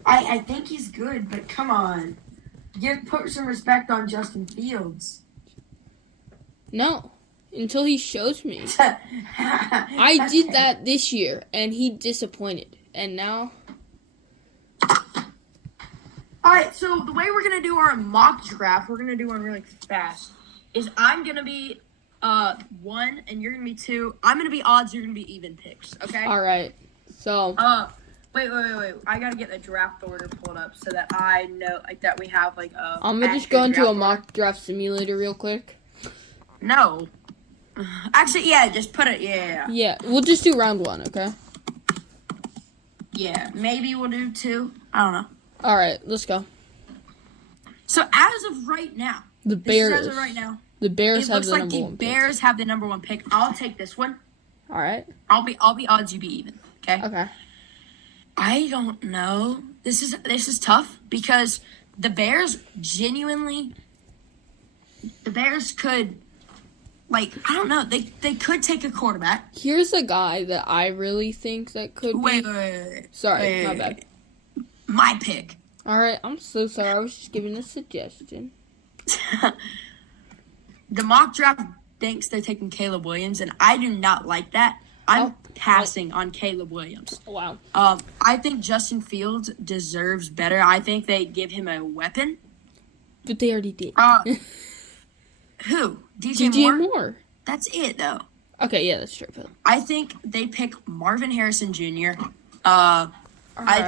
I think he's good, but come on. Put some respect on Justin Fields. No. Until he shows me. I did that this year, and he disappointed. And now... Alright, so the way we're going to do our mock draft, we're going to do one really fast, is I'm going to be 1, and you're going to be 2. I'm going to be odds, you're going to be even picks, okay? Alright, so... Wait. I got to get the draft order pulled up so that I know, like, that we have, like, a... I'm going to just go into a mock draft simulator real quick. No. Actually, yeah, just put it, yeah. Yeah, we'll just do round 1, okay? Yeah, maybe we'll do 2. I don't know. Alright, let's go. So, as of right now, The Bears as of right now, the Bears it have looks the like number the 1 Bears have the number 1 pick. I'll take this one. Alright. I'll be odds, you be even. Okay. Okay. I don't know. This is tough because the Bears could, like, I don't know. They could take a quarterback. Here's a guy that I really think that could Wait. Sorry, my bad. My pick. Alright, I'm so sorry. I was just giving a suggestion. The mock draft thinks they're taking Caleb Williams, and I do not like that. I'm passing on Caleb Williams. Wow. I think Justin Fields deserves better. I think they give him a weapon. But they already did. Who? DJ Moore? That's it, though. Okay, yeah, that's true. I think they pick Marvin Harrison Jr. I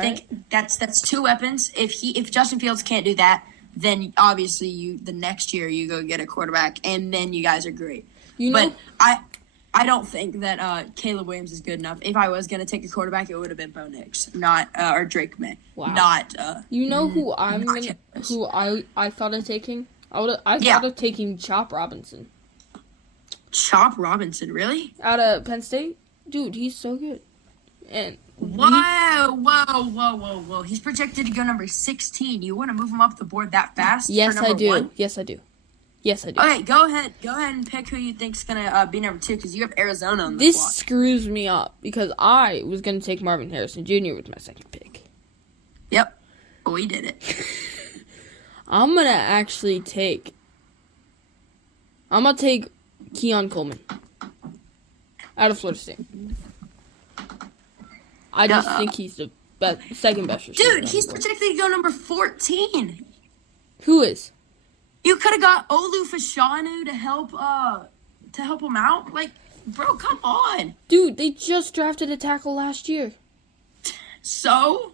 think that's 2 weapons. If Justin Fields can't do that, then obviously the next year you go get a quarterback, and then you guys are great. But I don't think that Caleb Williams is good enough. If I was gonna take a quarterback, it would have been Bo Nix, not or Drake May. Wow. Not. Who I thought of taking? I thought of taking Chop Robinson. Chop Robinson, really? Out of Penn State? Dude, he's so good. And Whoa. He's projected to go number 16. You want to move him up the board that fast? Yes, for number 1? Yes, I do. Okay, go ahead and pick who you think's gonna be number 2 because you have Arizona on the This block. screws me up because I was gonna take Marvin Harrison Jr. with my second pick. Yep, we did it. I'm gonna actually take Keon Coleman out of Florida State. I just think he's the second best receiver. Dude, he's projected to go number 14. Who is? You could have got Olu Fashanu to help him out. Like, bro, come on. Dude, they just drafted a tackle last year. So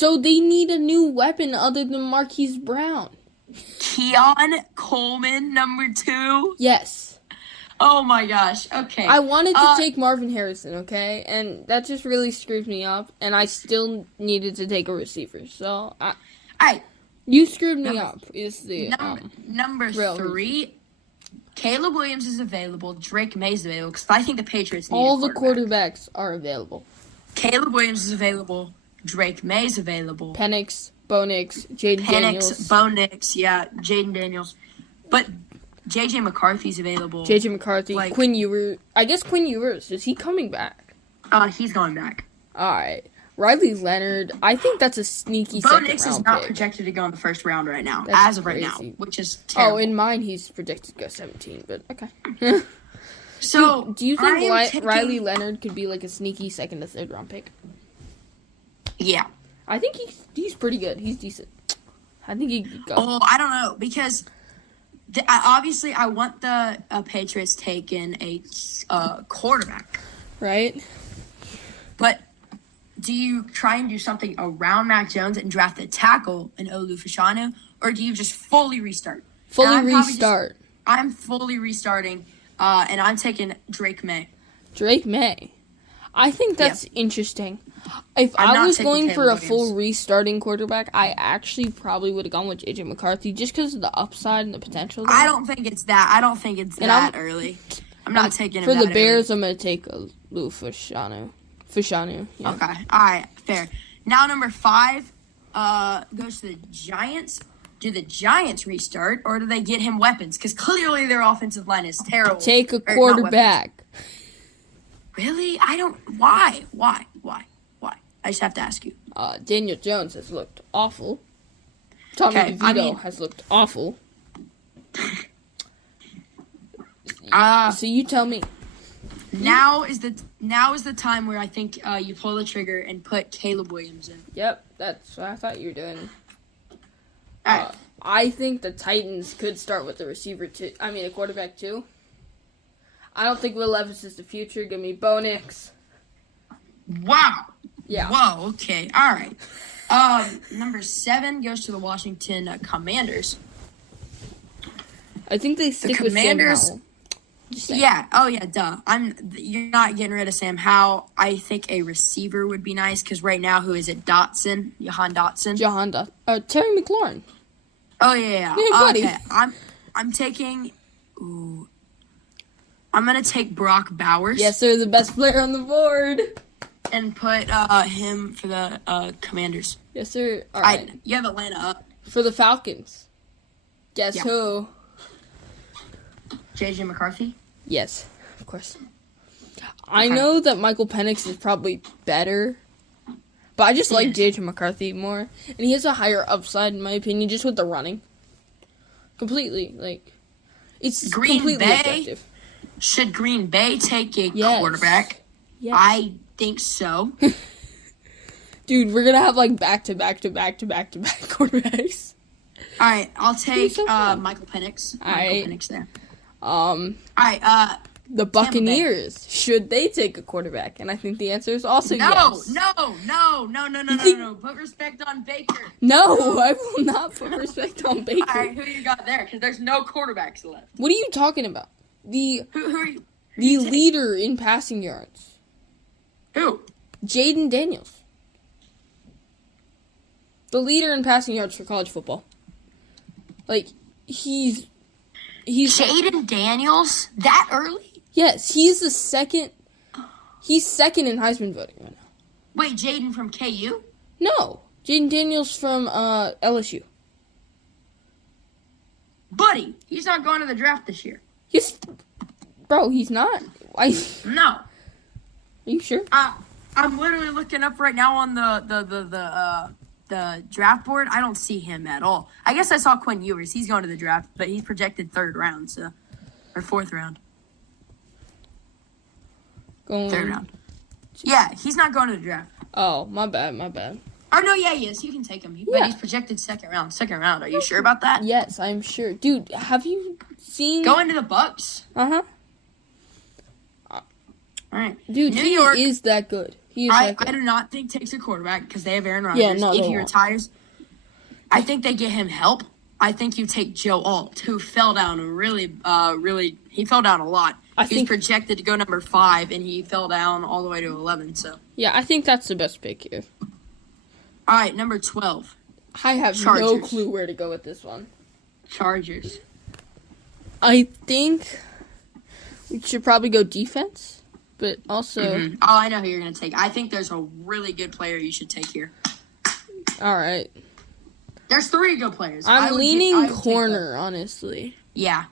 they need a new weapon other than Marquise Brown. Keon Coleman, number 2? Yes. Oh my gosh, okay. I wanted to take Marvin Harrison, okay? And that just really screwed me up. And I still needed to take a receiver. So, Alright. You screwed me up, is the number 3. Caleb Williams is available. Drake May is available because I think the Patriots need all a the quarterbacks are available. Caleb Williams is available. Drake May is available. Penix, Bo Nix, Jaden Daniels. Bo Nix, yeah, Jaden Daniels. But J.J. McCarthy's available. J.J. McCarthy, Quinn Ewers. I guess Quinn Ewers, is he coming back? He's going back. All right. Riley Leonard, I think that's a sneaky Bo second Nix round is not pick. projected to go in the first round right now, That's as of crazy. right now, which is terrible. Oh, in mine, he's projected to go 17, but okay. So, do you think Riley Leonard could be like a sneaky second to third round pick? Yeah. I think he's pretty good. He's decent. I think he could go. Oh, I don't know, because obviously I want the Patriots taking a quarterback. Right? But do you try and do something around Mac Jones and draft a tackle in Olu Fashanu, or do you just fully restart? I'm fully restarting, and I'm taking Drake May. Drake May. I think that's interesting. If I was going for a full restarting quarterback, I actually probably would have gone with J.J. McCarthy just because of the upside and the potential there. I don't think it's that early. I'm not taking him for that the Bears. early. I'm going to take Lou Fashanu. Yeah. Okay. All right. Fair. Now number 5 goes to the Giants. Do the Giants restart, or do they get him weapons? Because clearly their offensive line is terrible. Take a quarterback. Really? I don't. Why? I just have to ask you. Daniel Jones has looked awful. Tommy DeVito has looked awful. So you tell me. Now is the time where I think you pull the trigger and put Caleb Williams in. Yep, that's what I thought you were doing. All right. I think the Titans could start with the a quarterback too. I don't think Will Levis is the future. Give me Bo Nix. Wow. Yeah. Whoa. Okay. All right. Number 7 goes to the Washington Commanders. I think they stick with Sam Howell. Yeah. Oh yeah. Duh. You're not getting rid of Sam Howell. I think a receiver would be nice because right now, who is it? Jahan Dotson. Terry McLaurin. Oh yeah. Hey, buddy. Okay. I'm taking. Ooh. I'm gonna take Brock Bowers. Yes, sir. The best player on the board. And put him for the Commanders. Yes, sir. All right. You have Atlanta up. For the Falcons. Guess who? J.J. McCarthy? Yes, of course. I know that Michael Penix is probably better, but I just like J.J. McCarthy more. And he has a higher upside, in my opinion, just with the running. Completely. It's completely objective. Should Green Bay take a quarterback? Yes. I think so. Dude, we're going to have back-to-back quarterbacks. All right, I'll take Michael Penix. Penix there. All right, the Buccaneers, should they take a quarterback? And I think the answer is also yes. No. Put respect on Baker. No, I will not put respect on Baker. All right, who you got there? Because there's no quarterbacks left. What are you talking about? Who are you? The leader in passing yards. Who? Jaden Daniels. The leader in passing yards for college football. He's Jaden Daniels? That early? Yes, he's second in Heisman voting right now. Wait, Jaden from KU? No, Jaden Daniels from LSU. Buddy, he's not going to the draft this year. Yes, bro, he's not. No. Are you sure? I'm literally looking up right now on the draft board. I don't see him at all. I guess I saw Quinn Ewers. He's going to the draft, but he's projected 3rd round, or 4th round. 3rd round. Yeah, he's not going to the draft. Oh, my bad. Oh, no, yeah, he is. You can take him. But he's projected 2nd round. 2nd round. Are you sure about that? Yes, I'm sure. Dude, have you seen... Go into the Bucks. Uh-huh. All right. Dude, New York is that good. I do not think takes a quarterback because they have Aaron Rodgers. Yeah, no, if he retires, I think they get him help. I think you take Joe Alt, who fell down he fell down a lot. He's projected to go number 5, and he fell down all the way to 11. So yeah, I think that's the best pick here. All right, number 12. I have no clue where to go with this one. Chargers. I think we should probably go defense. But also... Mm-hmm. Oh, I know who you're going to take. I think there's a really good player you should take here. All right. There's 3 good players. I'm leaning corner, honestly. Yeah.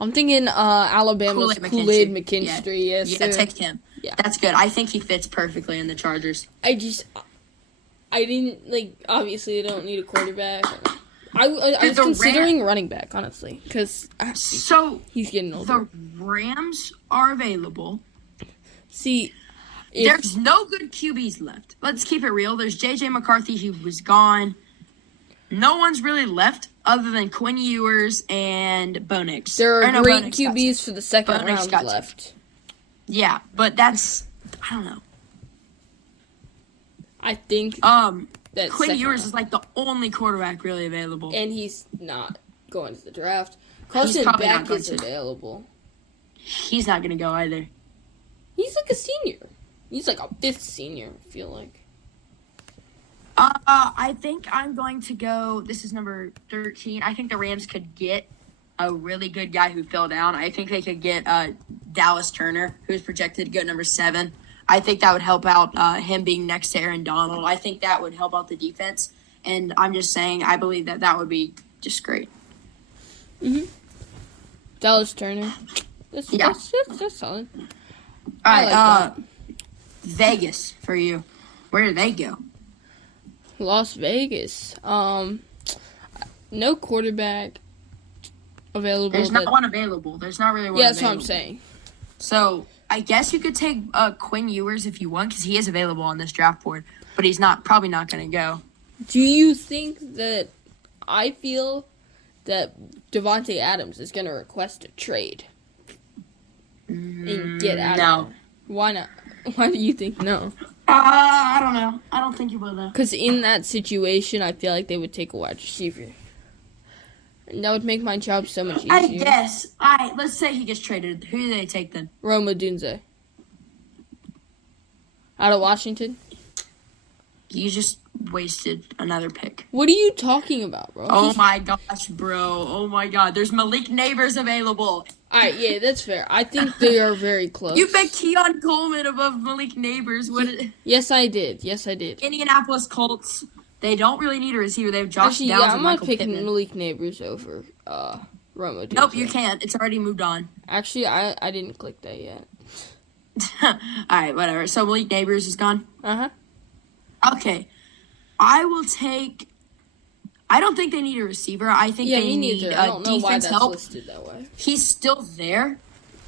I'm thinking Alabama's Kool-Aid McKinstry. Yeah, Yes, sir. take him. Yeah. That's good. I think he fits perfectly in the Chargers. I didn't, obviously they don't need a quarterback. I was considering running back, honestly, because he's getting older. The Rams are available. See, there's no good QBs left. Let's keep it real. There's J.J. McCarthy, who was gone. No one's really left other than Quinn Ewers and Bo Nix. There are great QBs for the 2nd round left. Yeah, but that's, I don't know. I think that Quinn Ewers is the only quarterback really available. And he's not going to the draft. Carson Beck is available. He's not going to go either. He's a senior. He's a 5th senior, I feel like. I think I'm going to go, this is number 13. I think the Rams could get a really good guy who fell down. I think they could get Dallas Turner, who's projected to go number 7. I think that would help out him being next to Aaron Donald. I think that would help out the defense. And I'm just saying, I believe that would be just great. Mm-hmm. Dallas Turner. That's solid. All right, Vegas for you. Where do they go? Las Vegas. No quarterback available. There's not one available. There's not really one Yeah, that's available. what I'm saying. So I guess you could take Quinn Ewers if you want, because he is available on this draft board, but he's probably not going to go. Do you think that I feel that Devontae Adams is going to request a trade and get out No. of there? Why not? Why do you think no? I don't know. I don't think he will, though. Because in that situation, I feel like they would take a wide receiver. And that would make my job so much easier. I guess. All right, let's say he gets traded. Who do they take then? Rome Odunze. Out of Washington? You just wasted another pick. What are you talking about, bro? Oh my gosh, bro. Oh my god. There's Malik Neighbors available. Alright, yeah, that's fair. I think they are very close. You picked Keon Coleman above Malik Neighbors. Yes, I did. Yes, I did. Indianapolis Colts. They don't really need a receiver. They have Josh Actually, Downs yeah, and I'm going to Michael pick Pittman. Malik Neighbors over Rome Odunze. Nope, you can't. It's already moved on. Actually, I didn't click that yet. Alright, whatever. So Malik Neighbors is gone? Uh-huh. Okay. I will take... I don't think they need a receiver. I think Yeah, they me need neither. I don't know why defense that's help. listed that way. He's still there.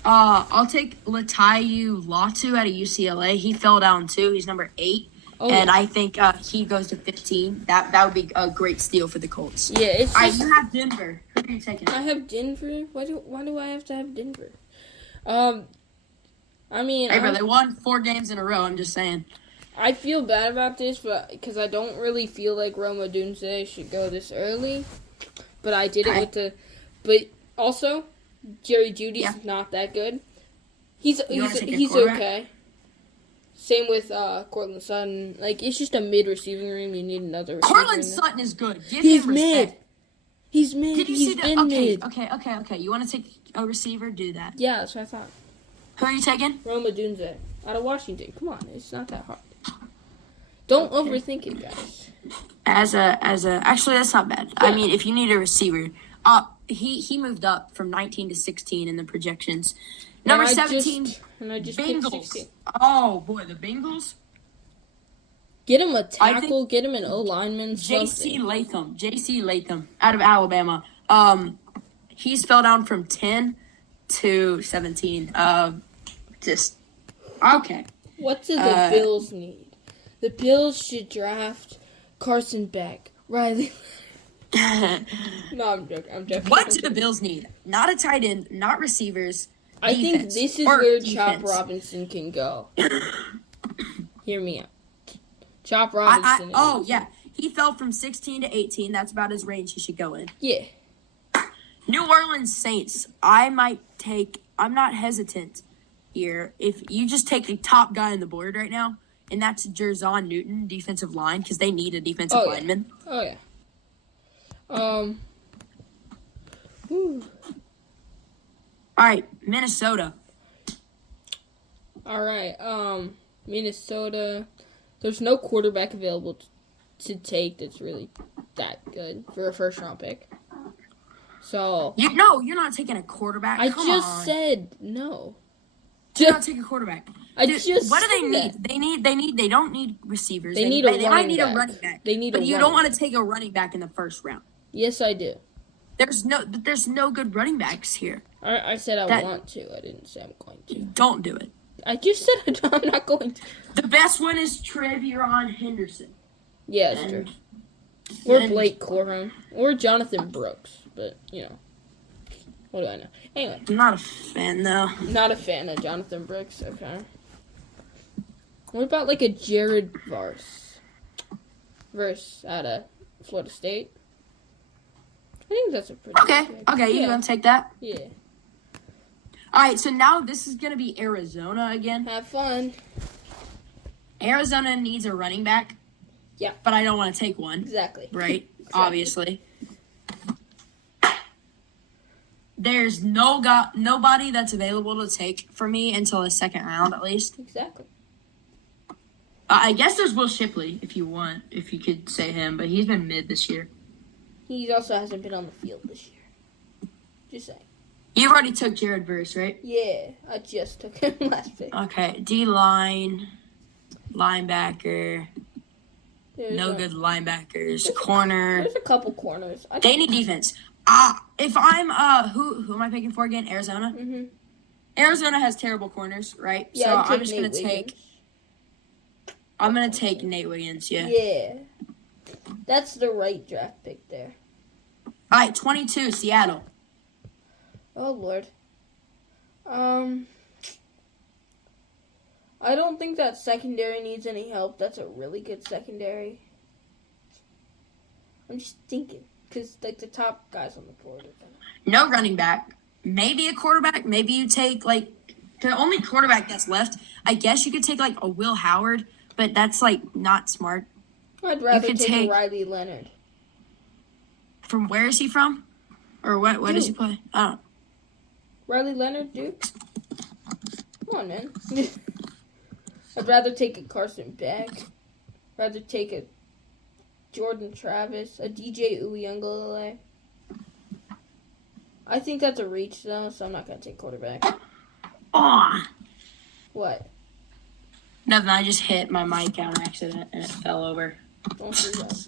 I'll take Latayu Latu out of UCLA. He fell down too. He's number 8. Oh, and yeah. I think he goes to 15. That would be a great steal for the Colts. Yeah, it's All right, just... you have Denver. Who are you taking? I have Denver. Why do I have to have Denver? I mean, Hey, bro, they won 4 games in a row. I'm just saying. I feel bad about this, but because I don't really feel like Rome Odunze should go this early. But I did it with the. But also, Jerry Judy's not that good. He's quarterback? okay. Same with Cortland Sutton. Like, it's just a mid receiving room. You need another receiver. Cortland in there. Sutton is good. Give He's him respect. mid. He's mid. Did you He's see been that? mid. Okay. You want to take a receiver? Do that. Yeah, that's what I thought. Who are you taking? Rome Odunze out of Washington. Come on, it's not that hard. Don't overthink it, guys. Actually, that's not bad. Yeah. I mean, if you need a receiver, he moved up from 19 to 16 in the projections. Number 17, and I just picked 16. Bengals. Oh boy, the Bengals. Get him a tackle. Get him an O lineman. J.C. Latham out of Alabama. He's fell down from 10 to 17. Just okay. What do the Bills need? The Bills should draft Carson Beck, Riley. No, I'm joking. What do the Bills need? Not a tight end, not receivers. I think defense, this is or where defense. Chop Robinson can go. Hear me out. Chop Robinson. Yeah. He fell from 16 to 18. That's about his range he should go in. Yeah. New Orleans Saints. I'm not hesitant here. If you just take the top guy on the board right now, and that's Jerzon Newton, defensive line, because they need a defensive lineman. Oh, yeah. Whew. All right, Minnesota. All right, Minnesota. There's no quarterback available to take that's really that good for a first-round pick. So You're not taking a quarterback. I Come just on. said no. Do not take a quarterback. I Dude, just what do they said need? that. They don't need receivers. They need a they might running need a back. running back. They need but a you running don't want back. to take a running back in the first round. Yes, I do. There's no good running backs here. I said I want to. I didn't say I'm going to. Don't do it. I just said I'm not going to. The best one is Trevion Henderson. Yeah, it's true. Or Blake Corum. Or Jonathan Brooks. But, what do I know? Anyway. I'm not a fan, though. Not a fan of Jonathan Brooks. Okay. What about, like, a Jared Verse out of Florida State? I think that's a pretty good pick. Okay, you gonna take that? Yeah. All right, so now this is gonna be Arizona again. Have fun. Arizona needs a running back. Yeah. But I don't want to take one. Exactly. Right? Obviously. There's nobody that's available to take for me until the second round, at least. Exactly. I guess there's Will Shipley, if you could say him, but he's been mid this year. He also hasn't been on the field this year. Just saying. You've already took Jared Verse, right? Yeah, I just took him last pick. Okay, D-line. linebacker. No good linebackers. Corner. There's a couple corners. They need defense. If I'm who am I picking for again? Arizona. Mm-hmm. Arizona has terrible corners, right? Yeah, so I'm just gonna take Nate Wiggins. Yeah. Yeah. That's the right draft pick there. All right, 22, Seattle. Oh Lord. I don't think that secondary needs any help. That's a really good secondary. I'm just thinking, because like the top guys on the board are gonna... No running back. Maybe a quarterback. Maybe you take like the only quarterback that's left. I guess you could take like a Will Howard, but that's like not smart. I'd rather take Riley Leonard. From where is he from? Or what does he play? I don't know. Riley Leonard, Duke? Come on, man. I'd rather take a Carson Beck. Rather take a Jordan Travis, a DJ Uyunglele. I think that's a reach, though, so I'm not going to take quarterback. What? Nothing, I just hit my mic on accident and it fell over. Don't do that.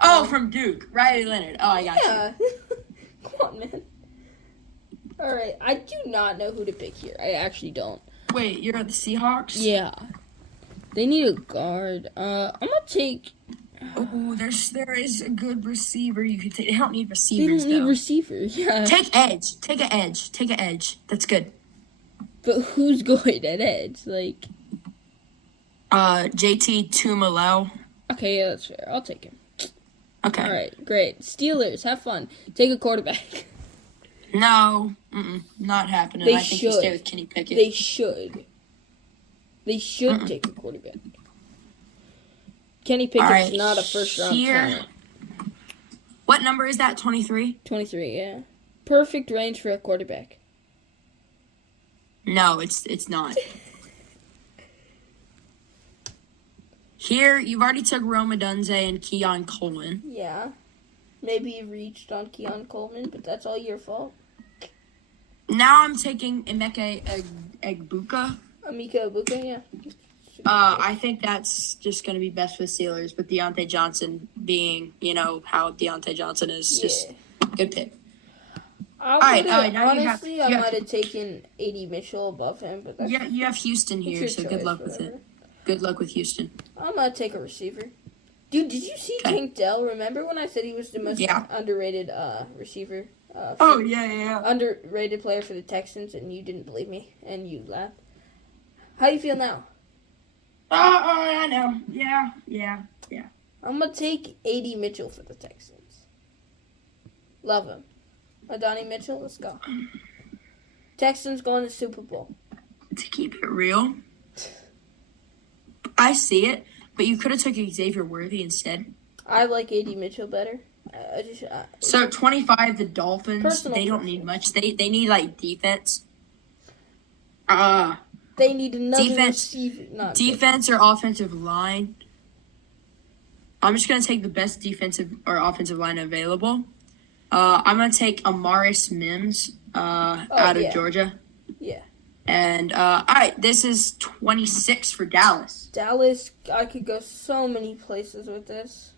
Oh, from Duke. Riley Leonard. Oh, I got you. Come on, man. Alright, I do not know who to pick here. I actually don't. Wait, you're at the Seahawks? Yeah. They need a guard. I'm going to take... Oh, there is a good receiver you could take. They don't need They receivers, don't need receivers, yeah. Take edge. Take an edge. Take an edge. That's good. But who's good at edge? Like... JT Tumaleo. Okay, yeah, that's fair. I'll take him. Okay. All right, great. Steelers, have fun. Take a quarterback. No, not happening. I think you stay with Kenny Pickett. They should. They should take a quarterback. Kenny Pickett's not a first-round talent. What number is that? 23? 23, yeah. Perfect range for a quarterback. No, it's not. Here, you've already took Rome Odunze and Keon Coleman. Yeah. Maybe you reached on Keon Coleman, but that's all your fault. Now I'm taking Emeka Egbuka. Amika Ibuka, yeah. I think that's just going to be best for the Steelers, with Deontay Johnson being, how Deontay Johnson is. Just good pick. Honestly, I might have taken A.D. Mitchell above him, but that's... Yeah, you have Houston here, so good luck with it. Good luck with Houston. I'm going to take a receiver. Dude, did you see Tank Dell? Remember when I said he was the most underrated receiver? Yeah. Underrated player for the Texans, and you didn't believe me, and you laughed. How do you feel now? I know. Yeah. I'm going to take A.D. Mitchell for the Texans. Love him. Adonai Mitchell, let's go. Texans going to Super Bowl. To keep it real, I see it, but you could have took Xavier Worthy instead. I like A.D. Mitchell better. So 25, the Dolphins, they don't need much. They need, defense. They need another receiver. Defense or offensive line. I'm just going to take the best defensive or offensive line available. I'm going to take Amaris Mims out of Georgia. Yeah. And, all right, this is 26 for Dallas. Dallas, I could go so many places with this.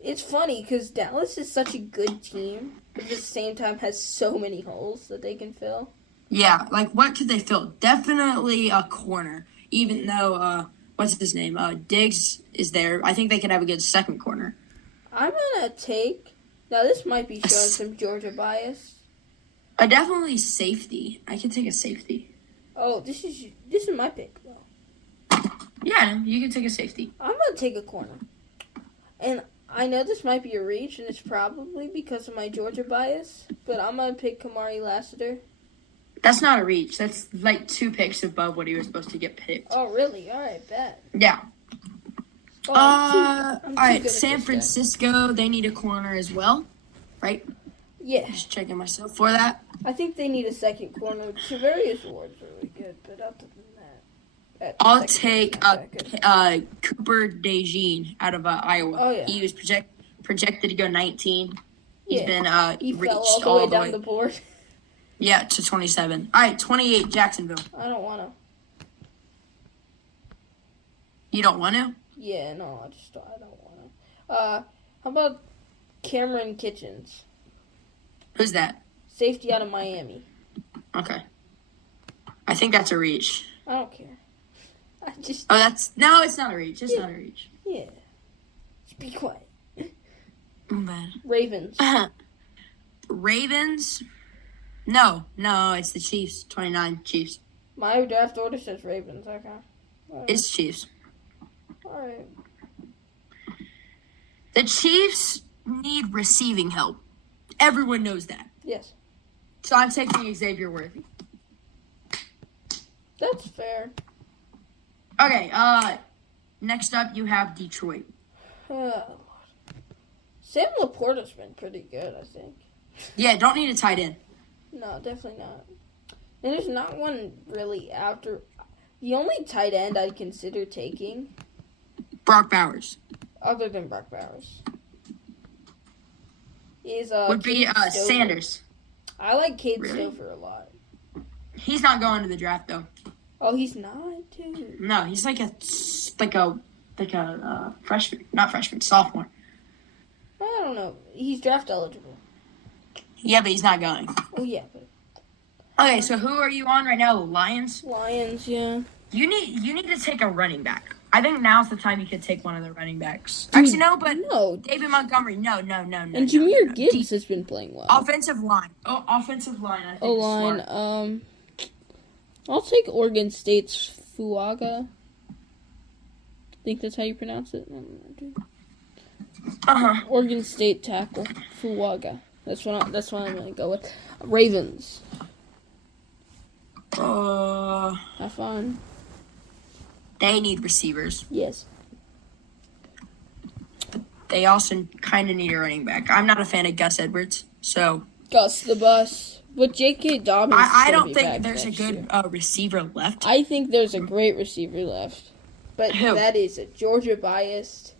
It's funny because Dallas is such a good team, but at the same time has so many holes that they can fill. Yeah, what could they fill? Definitely a corner, even though, what's his name? Diggs is there. I think they could have a good second corner. I'm going to take, now this might be showing some Georgia bias. Definitely safety. I can take a safety. Oh, this is my pick, though. Yeah, you can take a safety. I'm going to take a corner. And I know this might be a reach, and it's probably because of my Georgia bias, but I'm going to pick Kamari Lassiter. That's not a reach. That's 2 picks above what he was supposed to get picked. Oh, really? All right, bet. Yeah. Oh, all right, San Francisco, they need a corner as well, right? Yeah. Just checking myself for that. I think they need a second corner. Tavarius Ward's really good, but other than that... I'll take Cooper DeJean out of Iowa. Oh, yeah. He was projected to go 19. He's been he reached fell all the way down the board. Yeah, to 27. All right, 28, Jacksonville. I don't want to. You don't want to? Yeah, no, I don't want to. How about Cameron Kitchens? Who's that? Safety out of Miami. Okay. I think that's a reach. I don't care. No, it's not a reach. It's not a reach. Yeah. Just be quiet. Bad. Ravens. Ravens? No, it's the Chiefs. 29, Chiefs. My draft order says Ravens. Okay. Right. It's Chiefs. All right. The Chiefs need receiving help. Everyone knows that. Yes. So I'm taking Xavier Worthy. That's fair. Okay, next up you have Detroit. Sam Laporta's been pretty good, I think. Yeah, don't need a tight end. No, definitely not. And there's not one really after. The only tight end I'd consider taking, Brock Bowers. other than Brock Bowers, is Would be Cade Stover. Sanders. I like Cade Really? Stover a lot. He's not going to the draft though. Oh, he's not, dude. No, he's like a freshman, not freshman, sophomore. I don't know. He's draft eligible. Yeah, but he's not going. Oh yeah, but Okay, so who are you on right now? The Lions. Lions, yeah. You need to take a running back. I think now's the time you could take one of the running backs. Actually, no, but No. David Montgomery. No. And no, Jahmyr no. Gibbs has been playing well. Offensive line. Oh, offensive line. I think. O is line. smart. I'll take Oregon State's Fuaga. I think that's how you pronounce it. I don't know, dude. Oregon State tackle Fuaga. That's what I'm gonna go with. Ravens. Have fun. They need receivers. Yes. They also kind of need a running back. I'm not a fan of Gus Edwards, so Gus the Bus. But J.K. Dobbins. I don't think there's a good receiver left. I think there's a great receiver left. But Who? that is a Georgia biased.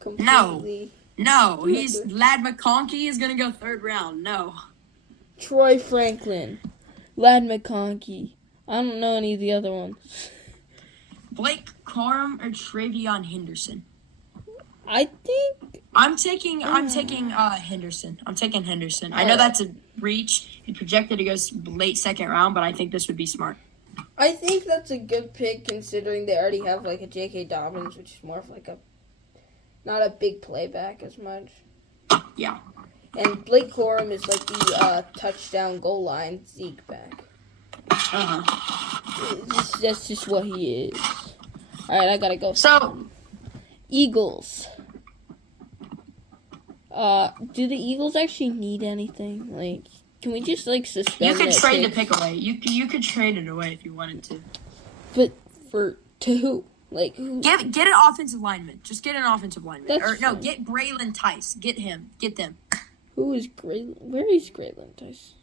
Completely. No, he's Lad McConkey is gonna go third round. No. Troy Franklin. Lad McConkey. I don't know any of the other ones. Blake Corum or Travion Henderson? I think I'm taking Henderson. I'm taking Henderson. I know that's a reach. He projected to go late second round, but I think this would be smart. I think that's a good pick considering they already have like a J.K. Dobbins, which is more of like not a big playback as much. Yeah. And Blake Corum is like the touchdown goal line Zeke back. That's just what he is. All right, I gotta go. So Eagles. Do the Eagles actually need anything? Like, can we just like suspend? you could their trade the picks? pick away. You could trade it away if you wanted to. But to who? Like, who? Get an offensive lineman. Just get an offensive lineman. That's No, fine. get Braylon Tice. Get him. Get them. Who is Graylin? Where is Graylin Tice?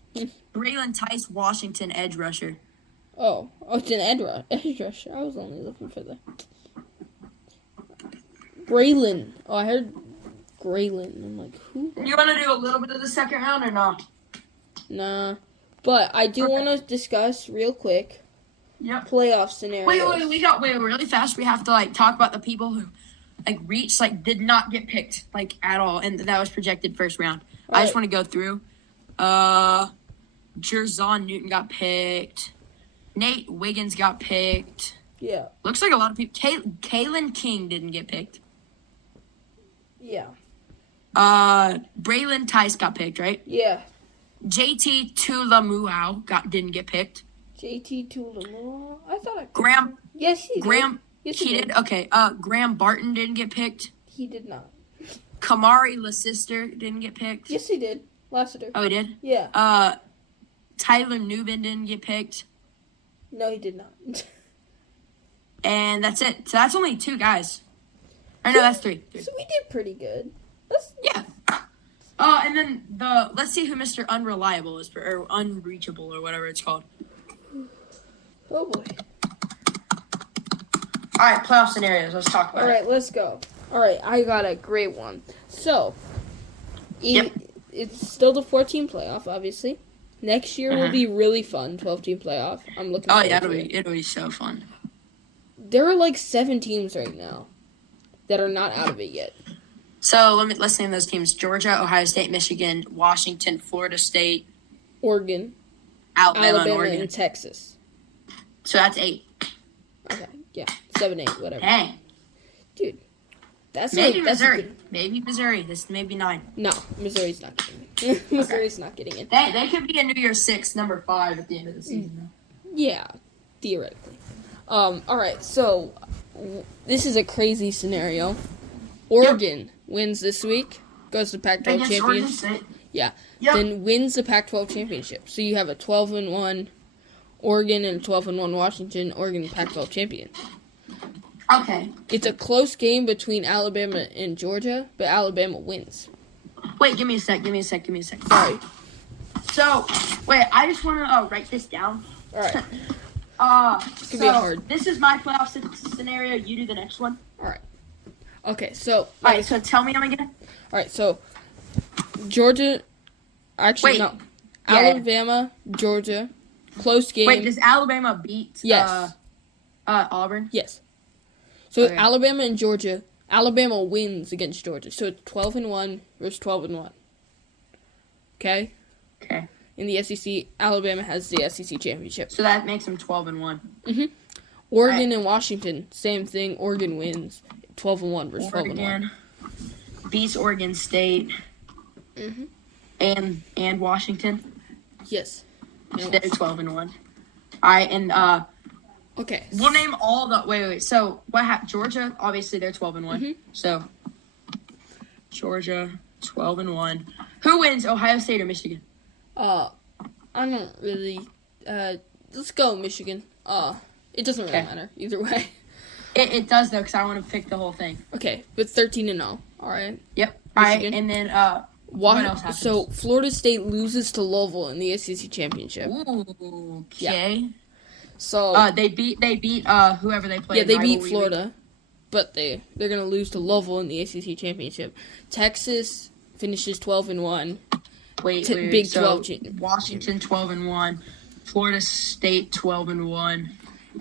Braylon Tice, Washington edge rusher. Oh, it's an edge rusher. I was only looking for the Braylon. Oh, I heard Graylin. I'm like, who? You want to do a little bit of the second round or not? Nah. But I do want to discuss real quick playoff scenarios. Wait, really fast. We have to talk about the people who reached did not get picked at all, and that was projected first round. I just want to go through. Jerzon Newton got picked. Nate Wiggins got picked. Yeah. Looks like a lot of people. Kalen King didn't get picked. Yeah. Braylon Tice got picked, right? Yeah. JT Tuilamuau didn't get picked. JT Tuilamuau? I thought I picked Graham. him. Yes, he did. Yes, he did. Okay. Graham Barton didn't get picked. He did not. Kamari LaSister didn't get picked. Yes, he did. Lassiter. Oh, he did? Yeah. Tyler Nubin didn't get picked. No, he did not. And that's it. So that's only 2 guys. Or no, that's 3. So we did pretty good. Yeah. And then let's see who Mr. Unreliable is, or Unreachable, or whatever it's called. Oh boy. All right, playoff scenarios. Let's talk about it. All right, let's go. All right, I got a great one. So, it's still the 14 playoff, obviously. Next year will be really fun. 12-team playoff. I'm looking. Oh forward yeah, to it. it'll be so fun. There are like 7 teams right now that are not out of it yet. So let's name those teams: Georgia, Ohio State, Michigan, Washington, Florida State, Oregon, Alabama and Oregon. and Texas. So that's 8. Okay, yeah, 7, 8, whatever. Dang. Dude, that's Maybe that's Missouri. good... Maybe Missouri. This may be 9. No, Missouri's not getting in. Missouri's not getting in. They could be a New Year's 6, number 5 at the end of the season. Yeah, theoretically. All right, so this is a crazy scenario. Oregon wins this week, goes to Pac-12 championship. Yeah, then wins the Pac-12 championship. So you have a 12-1 Oregon and a 12-1 Washington. Oregon Pac-12 champion. Okay. It's a close game between Alabama and Georgia, but Alabama wins. Wait, give me a sec. Sorry. So, wait, I just want to write this down. All right. It's gonna be hard. This is my playoff scenario. You do the next one. All right. Okay, so... All right, so tell me them again. All right, so Georgia... Actually, Wait. no. Yeah, Alabama, Georgia, close game. Wait, does Alabama beat Yes. Auburn? Yes. So Okay. Alabama and Georgia, Alabama wins against Georgia. So it's 12-1 versus 12-1. Okay? Okay. In the SEC, Alabama has the SEC championship. So that makes them 12-1. Oregon and Washington, same thing. Oregon wins 12-1 versus 12-1. Oregon beats Oregon State and Washington. Yes. They're 12-1. All right, and Okay. we'll name all the wait. So what happened? Georgia, obviously they're 12-1. So Georgia 12-1. Who wins? Ohio State or Michigan? I don't really. Let's go Michigan. It doesn't really matter either way. It does though, because I want to pick the whole thing. Okay, but 13-0. All right. Yep. All right, Michigan. and then what else happens? So Florida State loses to Louisville in the SEC championship. Ooh, okay. So they beat whoever they played. yeah, they beat rivalry Florida, but they're gonna lose to Louisville in the ACC championship. Texas finishes 12-1. Wait, Big so 12 Washington 12-1, Florida State 12-1.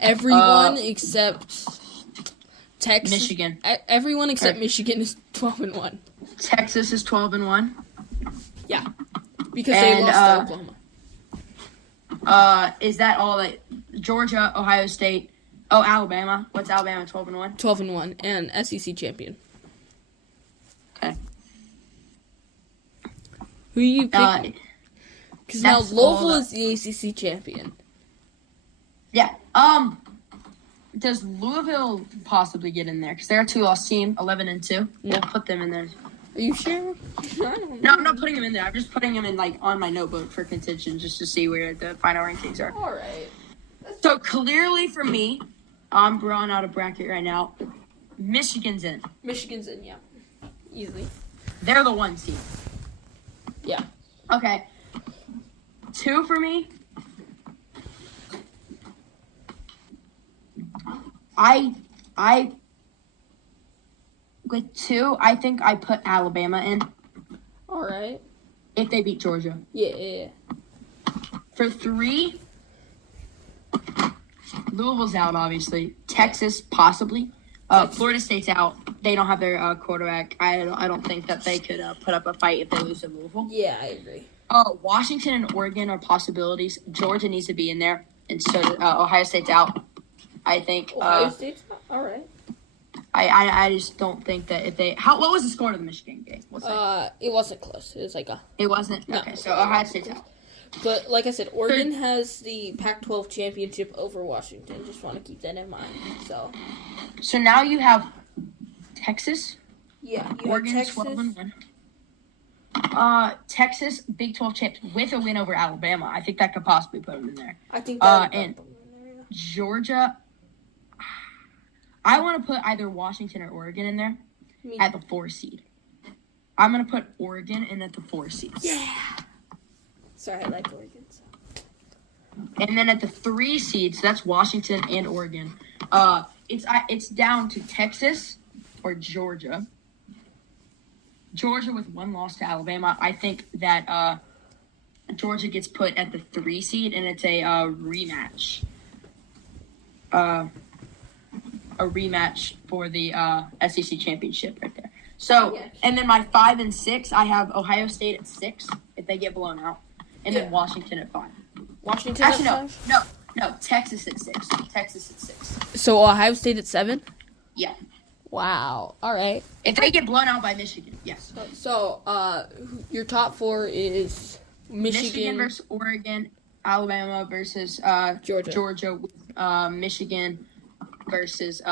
Everyone except Texas, Michigan. Everyone except Michigan is 12-1. Texas is 12-1. Yeah, because they lost to Oklahoma. Is that all? Like Georgia, Ohio State, Alabama. What's Alabama? 12-1. 12-1 and SEC champion. Okay. Who are you picking? Because now that's Louisville all is the ACC champion. Yeah. Does Louisville possibly get in there? Because they're a 2-loss team, 11-2. We'll put them in there. Are you sure? I don't No, I'm not putting them in there. I'm just putting them in on my notebook for contention, just to see where the final rankings are. All right. So clearly for me, I'm drawing out a bracket right now. Michigan's in. Michigan's in, yeah. Easily. They're the 1 seed. Yeah. Okay. 2 for me. I with 2, I think I put Alabama in All right. if they beat Georgia. Yeah. For 3, Louisville's out, obviously. Texas, possibly. Florida State's out. They don't have their quarterback. I don't think that they could put up a fight if they lose to Louisville. Yeah, I agree. Washington and Oregon are possibilities. Georgia needs to be in there, and so Ohio State's out. I think. Ohio State's all right. I just don't think that if they. What was the score of the Michigan game? It wasn't close. It was like a. It wasn't. No, Okay, so Ohio State's out. But like I said, Oregon has the Pac-12 championship over Washington. Just want to keep that in mind. So now you have Texas. Yeah, Oregon 12-1. Texas Big 12 champs with a win over Alabama. I think that could possibly put them in there. I think and Georgia. I want to put either Washington or Oregon in there at the 4 seed. I'm gonna put Oregon in at the 4 seed. Yeah. Sorry, I like Oregon. So. And then at the 3 seeds, that's Washington and Oregon. It's down to Texas or Georgia. Georgia with 1 loss to Alabama. I think that Georgia gets put at the 3 seed, and it's a rematch. A rematch for the SEC championship right there. So, and then my 5 and 6, I have Ohio State at 6 if they get blown out, and then Washington at 5. Washington Actually, at 5? No, Texas at 6. Texas at 6. So Ohio State at 7? Yeah. Wow. All right. If they get blown out by Michigan, yes. So, your top 4 is Michigan versus Oregon, Alabama versus Georgia, Michigan versus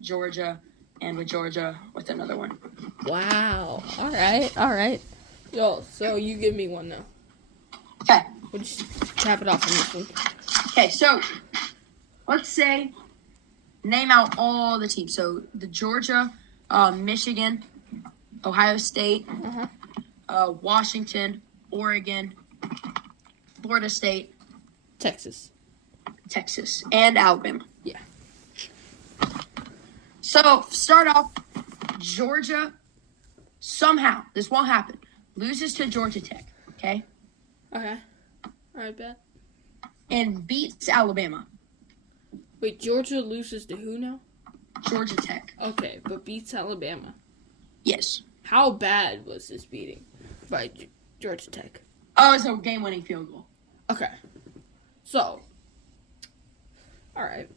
Georgia, and with Georgia with another one. Wow. All right. Yo, so you give me one now. Okay. We'll just cap it off on this one. Okay, so let's say name out all the teams. So the Georgia, Michigan, Ohio State, Washington, Oregon, Florida State, Texas, and Alabama. Yeah. So start off, Georgia. Somehow this won't happen. Loses to Georgia Tech. Okay. Okay. All right, bet. And beats Alabama. Wait, Georgia loses to who now? Georgia Tech. Okay, but beats Alabama. Yes. How bad was this beating by Georgia Tech? Oh, it's a game-winning field goal. Okay. So. All right.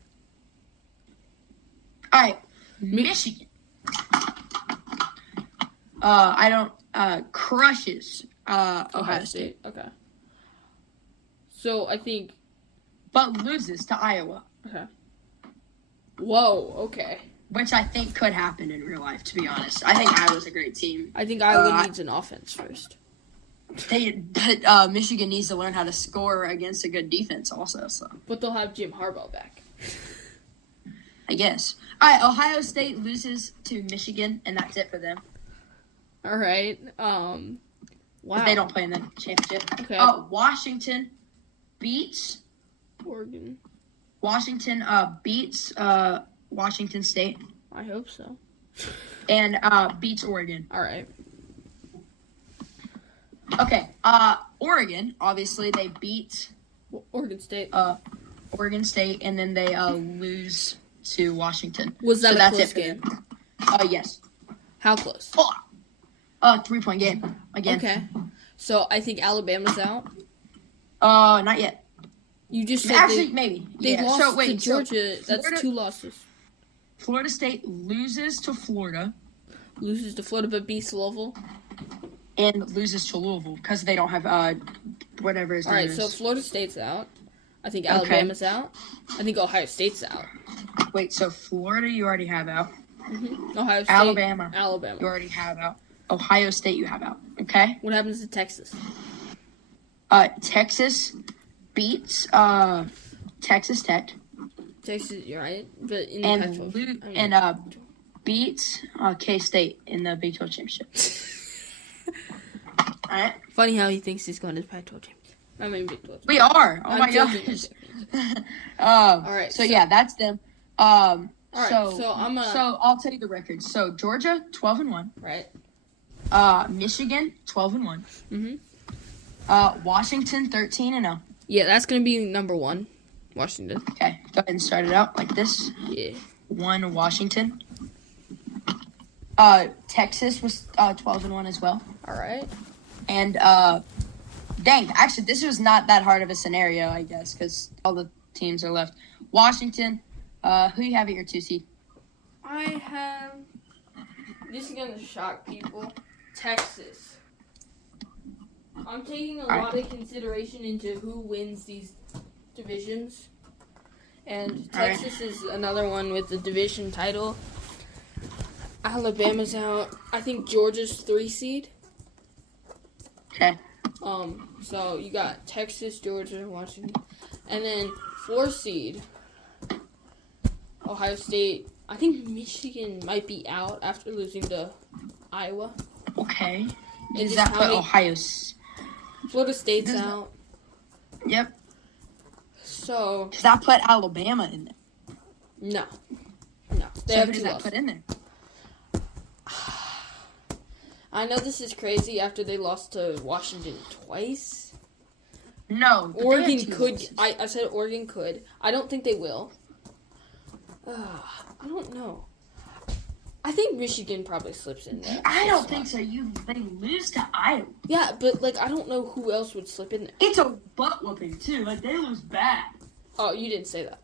Michigan. Crushes Ohio State. Okay. So I think. But loses to Iowa. Okay. Whoa. Okay. Which I think could happen in real life, to be honest. I think Iowa's a great team. I think Iowa needs an offense first. Michigan needs to learn how to score against a good defense also. So. But they'll have Jim Harbaugh back. I guess. All right, Ohio State loses to Michigan, and that's it for them. All right. Wow. If they don't play in the championship. Okay. Washington beats Oregon. Washington beats Washington State. I hope so. And beats Oregon. All right. Okay. Oregon, obviously, they beat Oregon State. Oregon State, and then they lose to Washington. Was that a close game? Yes. How close? 3-point game again. Okay. So I think Alabama's out. Not yet. You just said actually maybe. They lost to Georgia. That's 2 losses. Florida State loses to Florida. Loses to Florida, but beats Louisville. And loses to Louisville because they don't have whatever his name is. All right, so Florida State's out. I think Alabama's out. I think Ohio State's out. Wait, so Florida you already have out. Mm-hmm. Ohio State. Alabama. You already have out. Ohio State you have out. Okay? What happens to Texas? Texas beats Texas Tech. Texas, you're right. But in the Pac-12. Beats K-State in the Big 12 championship. All right. Funny how he thinks he's going to the Pac-12 championship. I mean Big 12. We are. Oh my gosh. All right. So yeah, that's them. All right. So I'll tell you the records. So Georgia 12-1. Right. Michigan 12-1. Mm-hmm. Washington 13-0. Yeah, that's gonna be number 1. Washington. Okay, go ahead and start it out like this. Yeah. 1 Washington. Texas was 12-1 as well. All right. And dang, actually, this was not that hard of a scenario, I guess, because all the teams are left. Washington. Who do you have at your 2 seed? I have. This is gonna shock people. Texas. I'm taking a lot of consideration into who wins these divisions. And Texas is another one with the division title. Alabama's out. I think Georgia's 3 seed. Okay. So you got Texas, Georgia, Washington. And then 4 seed. Ohio State. I think Michigan might be out after losing to Iowa. Okay. Does that put Ohio? Florida State's out. Yep. So. Does that put Alabama in there? No. They so have who does 2 that losses. put in there? I know this is crazy after they lost to Washington twice. No. but they have Oregon two could. losses. I said Oregon could. I don't think they will. I don't know. I think Michigan probably slips in there. I don't think so. They lose to Iowa. Yeah, but like I don't know who else would slip in there. It's a butt whooping too. Like they lose bad. Oh, you didn't say that.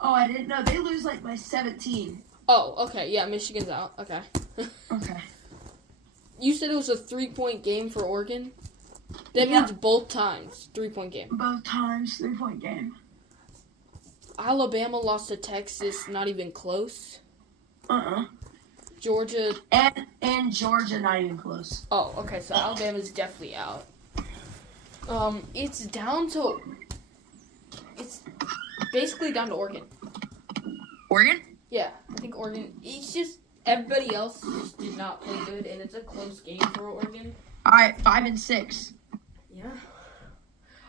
Oh, I didn't know. They lose like by 17. Oh, okay. Yeah, Michigan's out. Okay. Okay. You said it was a 3-point game for Oregon? That Yeah. means both times 3-point game. Both times 3-point game. Alabama lost to Texas, not even close. Georgia. And Georgia not even close. Oh, okay. So Alabama's definitely out. It's down to. It's basically down to Oregon. Oregon? Yeah, I think Oregon. It's just everybody else just did not play good, and it's a close game for Oregon. All right, 5 and 6. Yeah.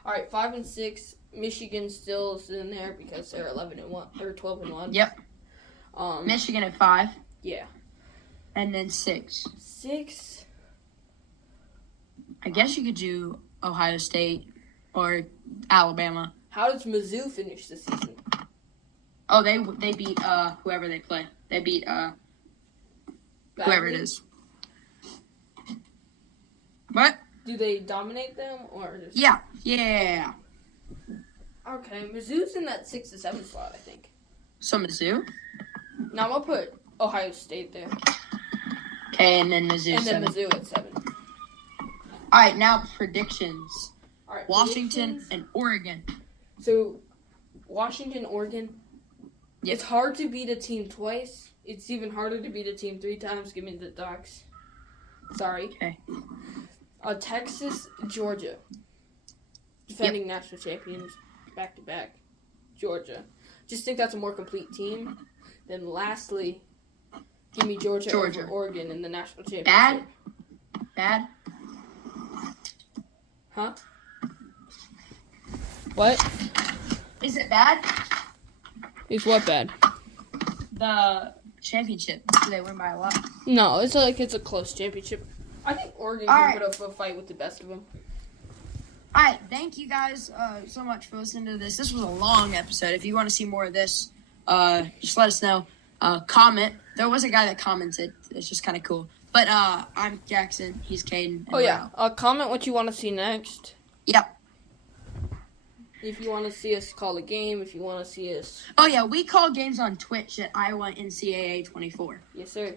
All right, 5 and 6. Michigan still is in there because they're 11 and 1 or 12 and 1. Yep. Michigan at 5. Yeah. And then 6. 6. I guess you could do Ohio State or Alabama. How does Mizzou finish the season? Oh, they beat whoever they play. They beat whoever it is. What? Do they dominate them or just... Yeah. Okay, Mizzou's in that 6 to 7 slot, I think. So Mizzou. Now I'm gonna put Ohio State there, Okay, and then Mizzou. and then 7. Mizzou at 7. All right, now predictions. All right, Washington predictions. and Oregon. So, Washington, Oregon. Yep. It's hard to beat a team twice. It's even harder to beat a team 3 times. Give me the Ducks. Sorry. Okay. Texas, Georgia. Defending national champions back to back. Georgia. Just think that's a more complete team. Then lastly, give me Georgia. Over Oregon in the national championship. Bad? Huh? What? Is it bad? Is what bad? The championship. Do they win by a lot? No, it's a close championship. I think Oregon can put up a fight with the best of them. All right, thank you guys so much for listening to this. This was a long episode. If you want to see more of this, just let us know. Comment. There was a guy that commented. It's just kind of cool. But I'm Jackson. He's Caden. Oh, yeah. Comment what you want to see next. Yep. If you want to see us call a game, if you want to see us... Oh, yeah, we call games on Twitch at Iowa NCAA 24. Yes, sir.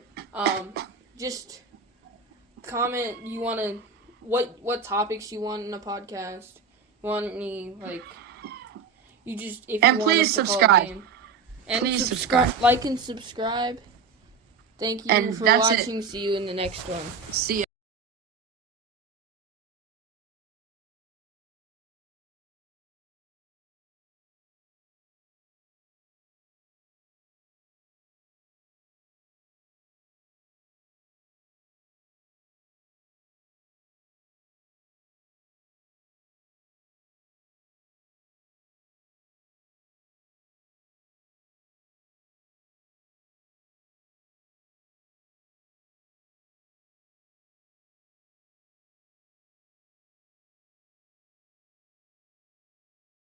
Just comment you want to... What topics you want in a podcast. You want any, like... You just... If and you please want us to call a subscribe. game. And Please subscribe. Like and subscribe. Thank you And for that's it. watching. See you in the next one. See ya.